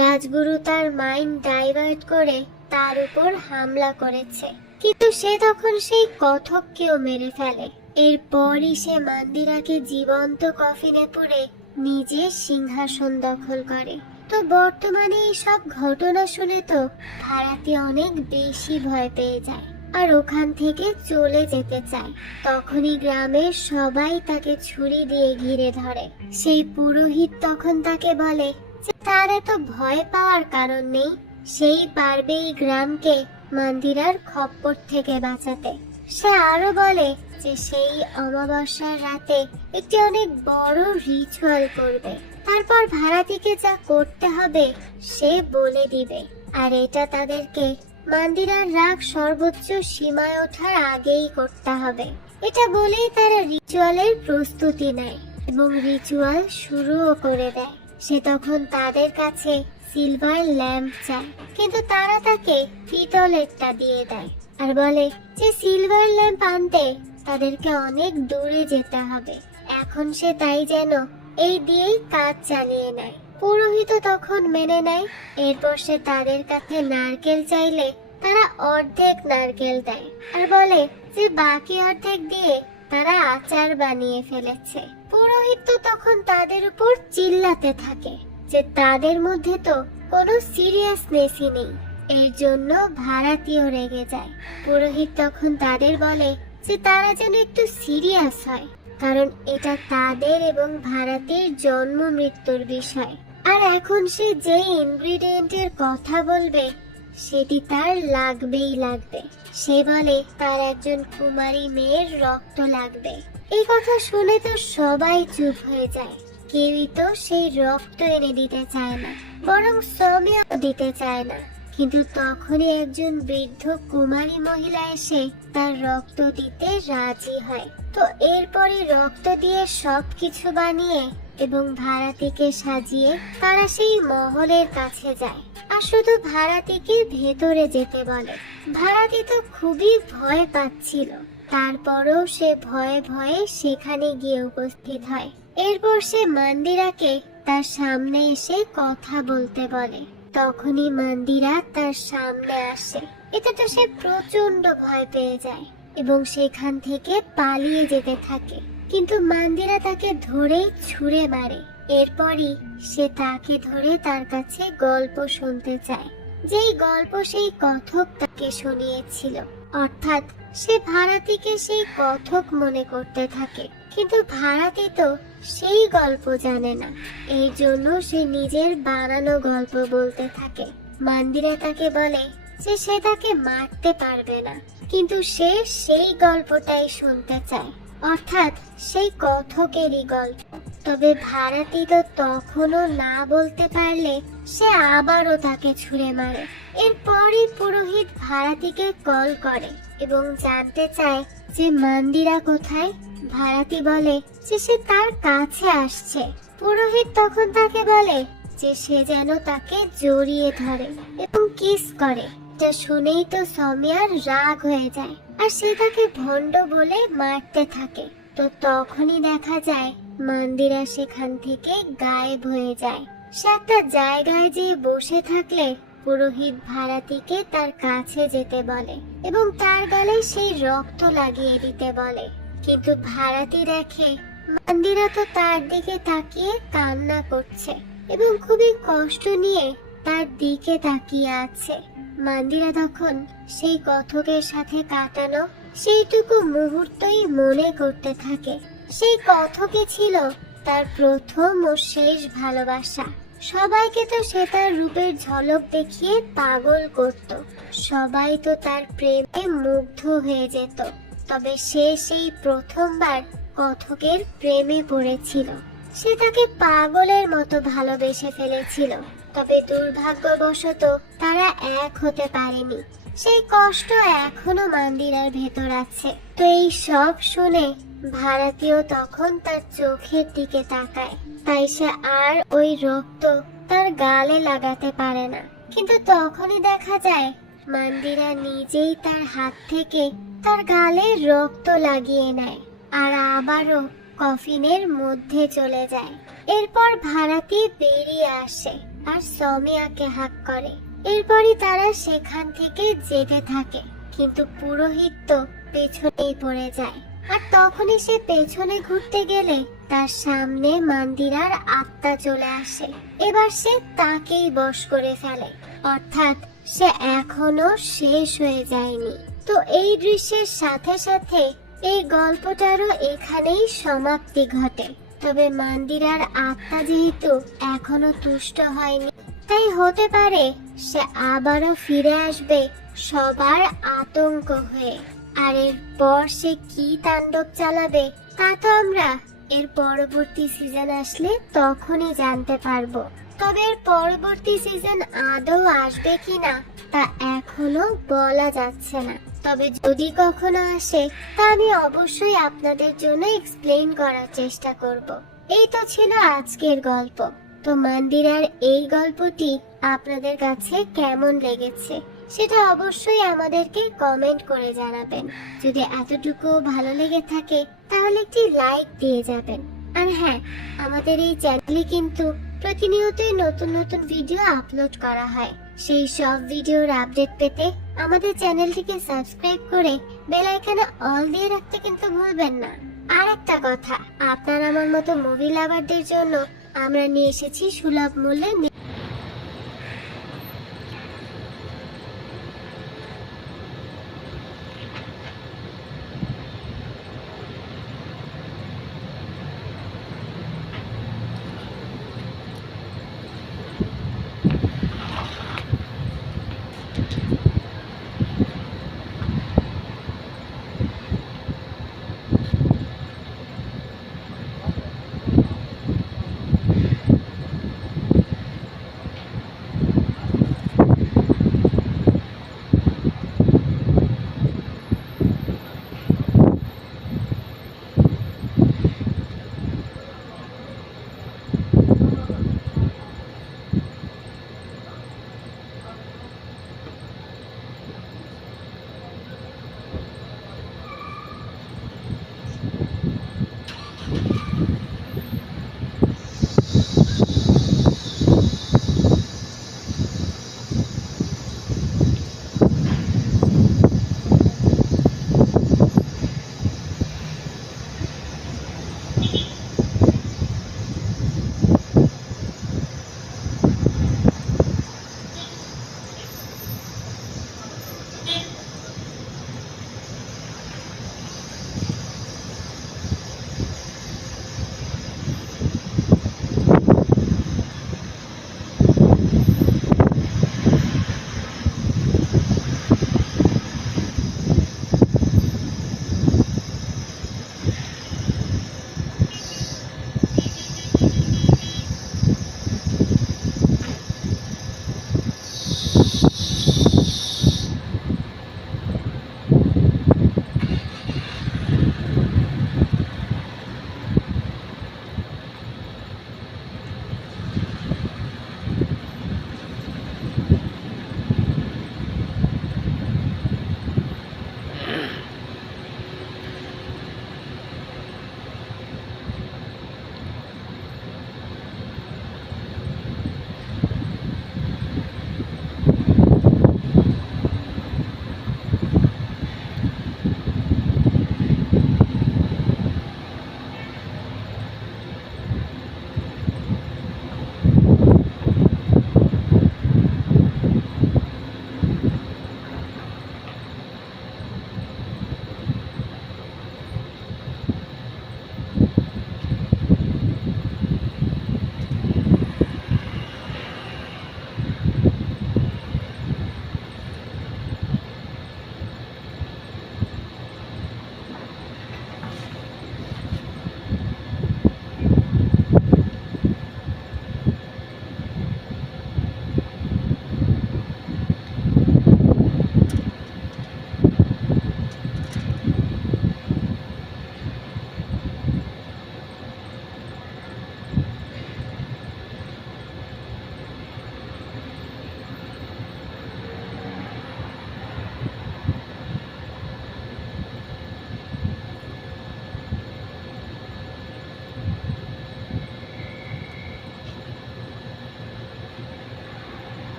রাজগুরু তার মাইন্ড ডাইভার্ট করে তার উপর হামলা করেছে, কিন্তু সে তখন সেই কথককেও মেরে ফেলে। এরপরই সে মন্দিরাকে জীবন্ত কফিনে পুরে নিজের সিংহাসন দখল করে। তো বর্তমানে এই সব ঘটনা শুনে তো ভারতী অনেক বেশি ভয় পেয়ে যায় আর ওখান থেকে চলে যেতে চায়। তখনই গ্রামের সবাই তাকে ছুরি দিয়ে ঘিরে ধরে। সেই পুরোহিত তখন তাকে বলে যে তার এত ভয় পাওয়ার কারণ নেই, সেই পারবে এই গ্রামকে মন্দিরার খপ্পর থেকে বাঁচাতে। সে আরো বলে যে সেই অমাবস্যার রাতে একটি অনেক বড় রিচুয়াল করবে, তারপর ভারতীকে যা করতে হবে সে বলে দিবে। আর এটা তাদেরকে মন্দিরার রাগ সর্বোচ্চ সীমায় ওঠার আগেই করতে হবে। এটা বলেই তারা রিচুয়ালের প্রস্তুতি নেয় এবং রিচুয়াল শুরুও করে দেয়। সে তখন তাদের কাছে সিলভার ল্যাম্প চায়, কিন্তু তারা তাকে পিতলেরটা দিয়ে দেয় আর বলে যে সিলভার ল্যাম্প আনতে তাদেরকে অনেক দূরে যেতে হবে। এখন সে তাই যেন এই দিয়েই কাজ চালিয়ে নেয়। পুরোহিত তখন মেনে নেয়। এরপর সে তাদের কাছে নারকেল চাইলে তারা অর্ধেক নারকেল দেয় আর বলে যে বাকি অর্ধেক দিয়ে তারা আচার বানিয়ে ফেলেছে। পুরোহিত তো তখন তাদের উপর চিল্লাতে থাকে যে তাদের মধ্যে তো কোনো সিরিয়াসনেসই নেই। এর জন্য ভারতীয় রেগে যায়। পুরোহিত তখন তাদের বলে যে তারা যেন একটু সিরিয়াস হয়, কারণ এটা তাদের এবং ভারতের জন্ম মৃত্যুর বিষয়। আর এখন সে যে ইনগ্রিডিয়েন্টের কথা বলবে সেটি তার লাগবেই লাগবে। সে বলে তার একজন কুমারী মেয়ের রক্ত লাগবে। এই কথা শুনে তো সবাই চুপ হয়ে যায়। কেউই তো সেই রক্ত এনে দিতে চায় না, বরং সৌম্য দিতে চায় না। কিন্তু তখনই একজন বৃদ্ধ কুমারী মহিলা এসে তার রক্ত দিতে রাজি হয়। তো এরপরে রক্ত দিয়ে সবকিছু বানিয়ে এবং ভারতীকে সাজিয়ে তারা সেই মহলের কাছে যায় আর শুধু ভারতীকে ভেতরে যেতে বলে। ভারতী তো খুবই ভয় পাচ্ছিল, তারপরও সে ভয়ে ভয়ে সেখানে গিয়ে উপস্থিত হয়। এরপর সে মন্দিরাকে তার সামনে এসে কথা বলতে বলে। তখনই মন্দিরা তার সামনে আসে। এতে তো সে প্রচন্ড ভয় পেয়ে যায় এবং সেখান থেকে পালিয়ে যেতে থাকে, কিন্তু মন্দিরা তাকে ধরে ছুঁড়ে মারে। এরপরই সে তাকে ধরে তার কাছে গল্প শুনতে চায়, যেই গল্প সেই কথক তাকে শুনিয়েছিল। অর্থাৎ সে ভারতীকে সেই কথক মনে করতে থাকে, কিন্তু ভারতী তো সেই গল্প জানে না। এই জন্য সে নিজের বানানো গল্প বলতে থাকে। মন্দিরা তাকে বলে যে সে তাকে মারতে পারবে না, কিন্তু সে সেই গল্পটাই শুনতে চায়, অর্থাৎ সেই কথকেরই গল্প। তবে ভারতী তো তখনও না বলতে পারলে সে আবারও তাকে ছুঁড়ে মারে। এরপরই পুরোহিত ভারতীকে কল করে এবং জানতে চায় যে মন্দিরা কোথায়। ভারতী বলে যে সে তার কাছে আসছে। পুরোহিত তখন তাকে বলে যে সে যেন তাকে জড়িয়ে ধরে এবং কিস করে। যা শুনেই তো সৌম্যার রাগ হয়ে যায় আর সে তাকে ভণ্ড বলে মারতে থাকে। তো তখনই দেখা যায় মন্দিরা সেখান থেকে গায়েব হয়ে যায়। সে একটা জায়গায় যেয়ে বসে থাকলে পুরোহিত ভারতীকে তার কাছে যেতে বলে এবং তার গালে সেই রক্ত লাগিয়ে দিতে বলে। কিন্তু ভারতী দেখে মন্দিরা তো তার দিকে তাকিয়ে কান্না করছে এবং খুবই কষ্ট নিয়ে তার দিকে তাকিয়ে আছে। মন্দিরা তখন সেই কথকের সাথে কাটানো সেইটুকু মুহূর্তই মনে করতে থাকে। সেই কথকই ছিল তার প্রথম ও শেষ ভালোবাসা। সবাইকে তো সে তার রূপের ঝলক দেখিয়ে পাগল করত, সবাই তো তার প্রেমে মুগ্ধ হয়ে যেত। তবে সে সেই প্রথমবার কথকের প্রেমে পড়েছিল। সে তাকে পাগলের মতো ভালোবেসে ফেলেছিল, তবে দুর্ভাগ্যবশত তারা এক হতে পারেনি। সেই কষ্ট এখনো মন্দিরার ভেতর আছে। তো এই সব শুনে ভাড়াটিও তখন তার চোখের দিকে তাকায়, তাই সে আর ওই রক্ত তার গালে লাগাতে পারে না। কিন্তু তখনই দেখা যায় মন্দিরা নিজেই তার হাত থেকে তার গালে রক্ত লাগিয়ে নেয় আর আবারও কফিনের মধ্যে চলে যায়। এরপর ভাড়াটি বেরিয়ে আসে আর সৌমিয়াকে হাক করে। এরপরই তারা সেখান থেকে যেতে থাকে, কিন্তু পুরোহিত তো পেছনেই পড়ে যায়। আর তখনই সে পেছনে ঘুরতে গেলে তার সামনে মন্দিরার আত্মা চলে আসে। এবার সে তাকেই বশ করে ফেলে, অর্থাৎ সে এখনো শেষ হয়ে যায়নি। তো এই দৃশ্যের সাথে সাথে এই গল্পটারও এখানেই সমাপ্তি ঘটে। তবে মন্দিরার আত্মা যেহেতু এখনো তুষ্ট হয়নি, তাই হতে পারে সে আবারও ফিরে আসবে সবার আতঙ্ক হয়ে। আর এরপর সে কি তাণ্ডব চালাবে তা তো আমরা এর পরবর্তী সিজন আসলে তখনই জানতে পারবো। তবে এর পরবর্তী সিজন আদৌ আসবে কিনা তা এখনো বলা যাচ্ছে না। তবে যদি কখনো আসে তা আমি অবশ্যই আপনাদের জন্য এক্সপ্লেইন করার চেষ্টা করব। এই তো ছিল আজকের গল্প। তো মন্দিরার এই গল্পটি আপনাদের কাছে কেমন লেগেছে সেটা অবশ্যই আমাদেরকে কমেন্ট করে জানাবেন। যদি এতটুকু ভালো লেগে থাকে তাহলে একটি লাইক দিয়ে যাবেন। আর হ্যাঁ, আমাদের এই চ্যানেলে কিন্তু প্রতিনিয়তই নতুন নতুন ভিডিও আপলোড করা হয়। সেই সব ভিডিওর আপডেট পেতে আমাদের চ্যানেলটিকে সাবস্ক্রাইব করে বেল আইকনে অল দিয়ে রাখতে কিন্তু ভুলবেন না। আর একটা কথা, আপনার আমার মতো মুভি লাভারদের জন্য আমরা নিয়ে এসেছি সুলভ মূল্যে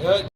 এই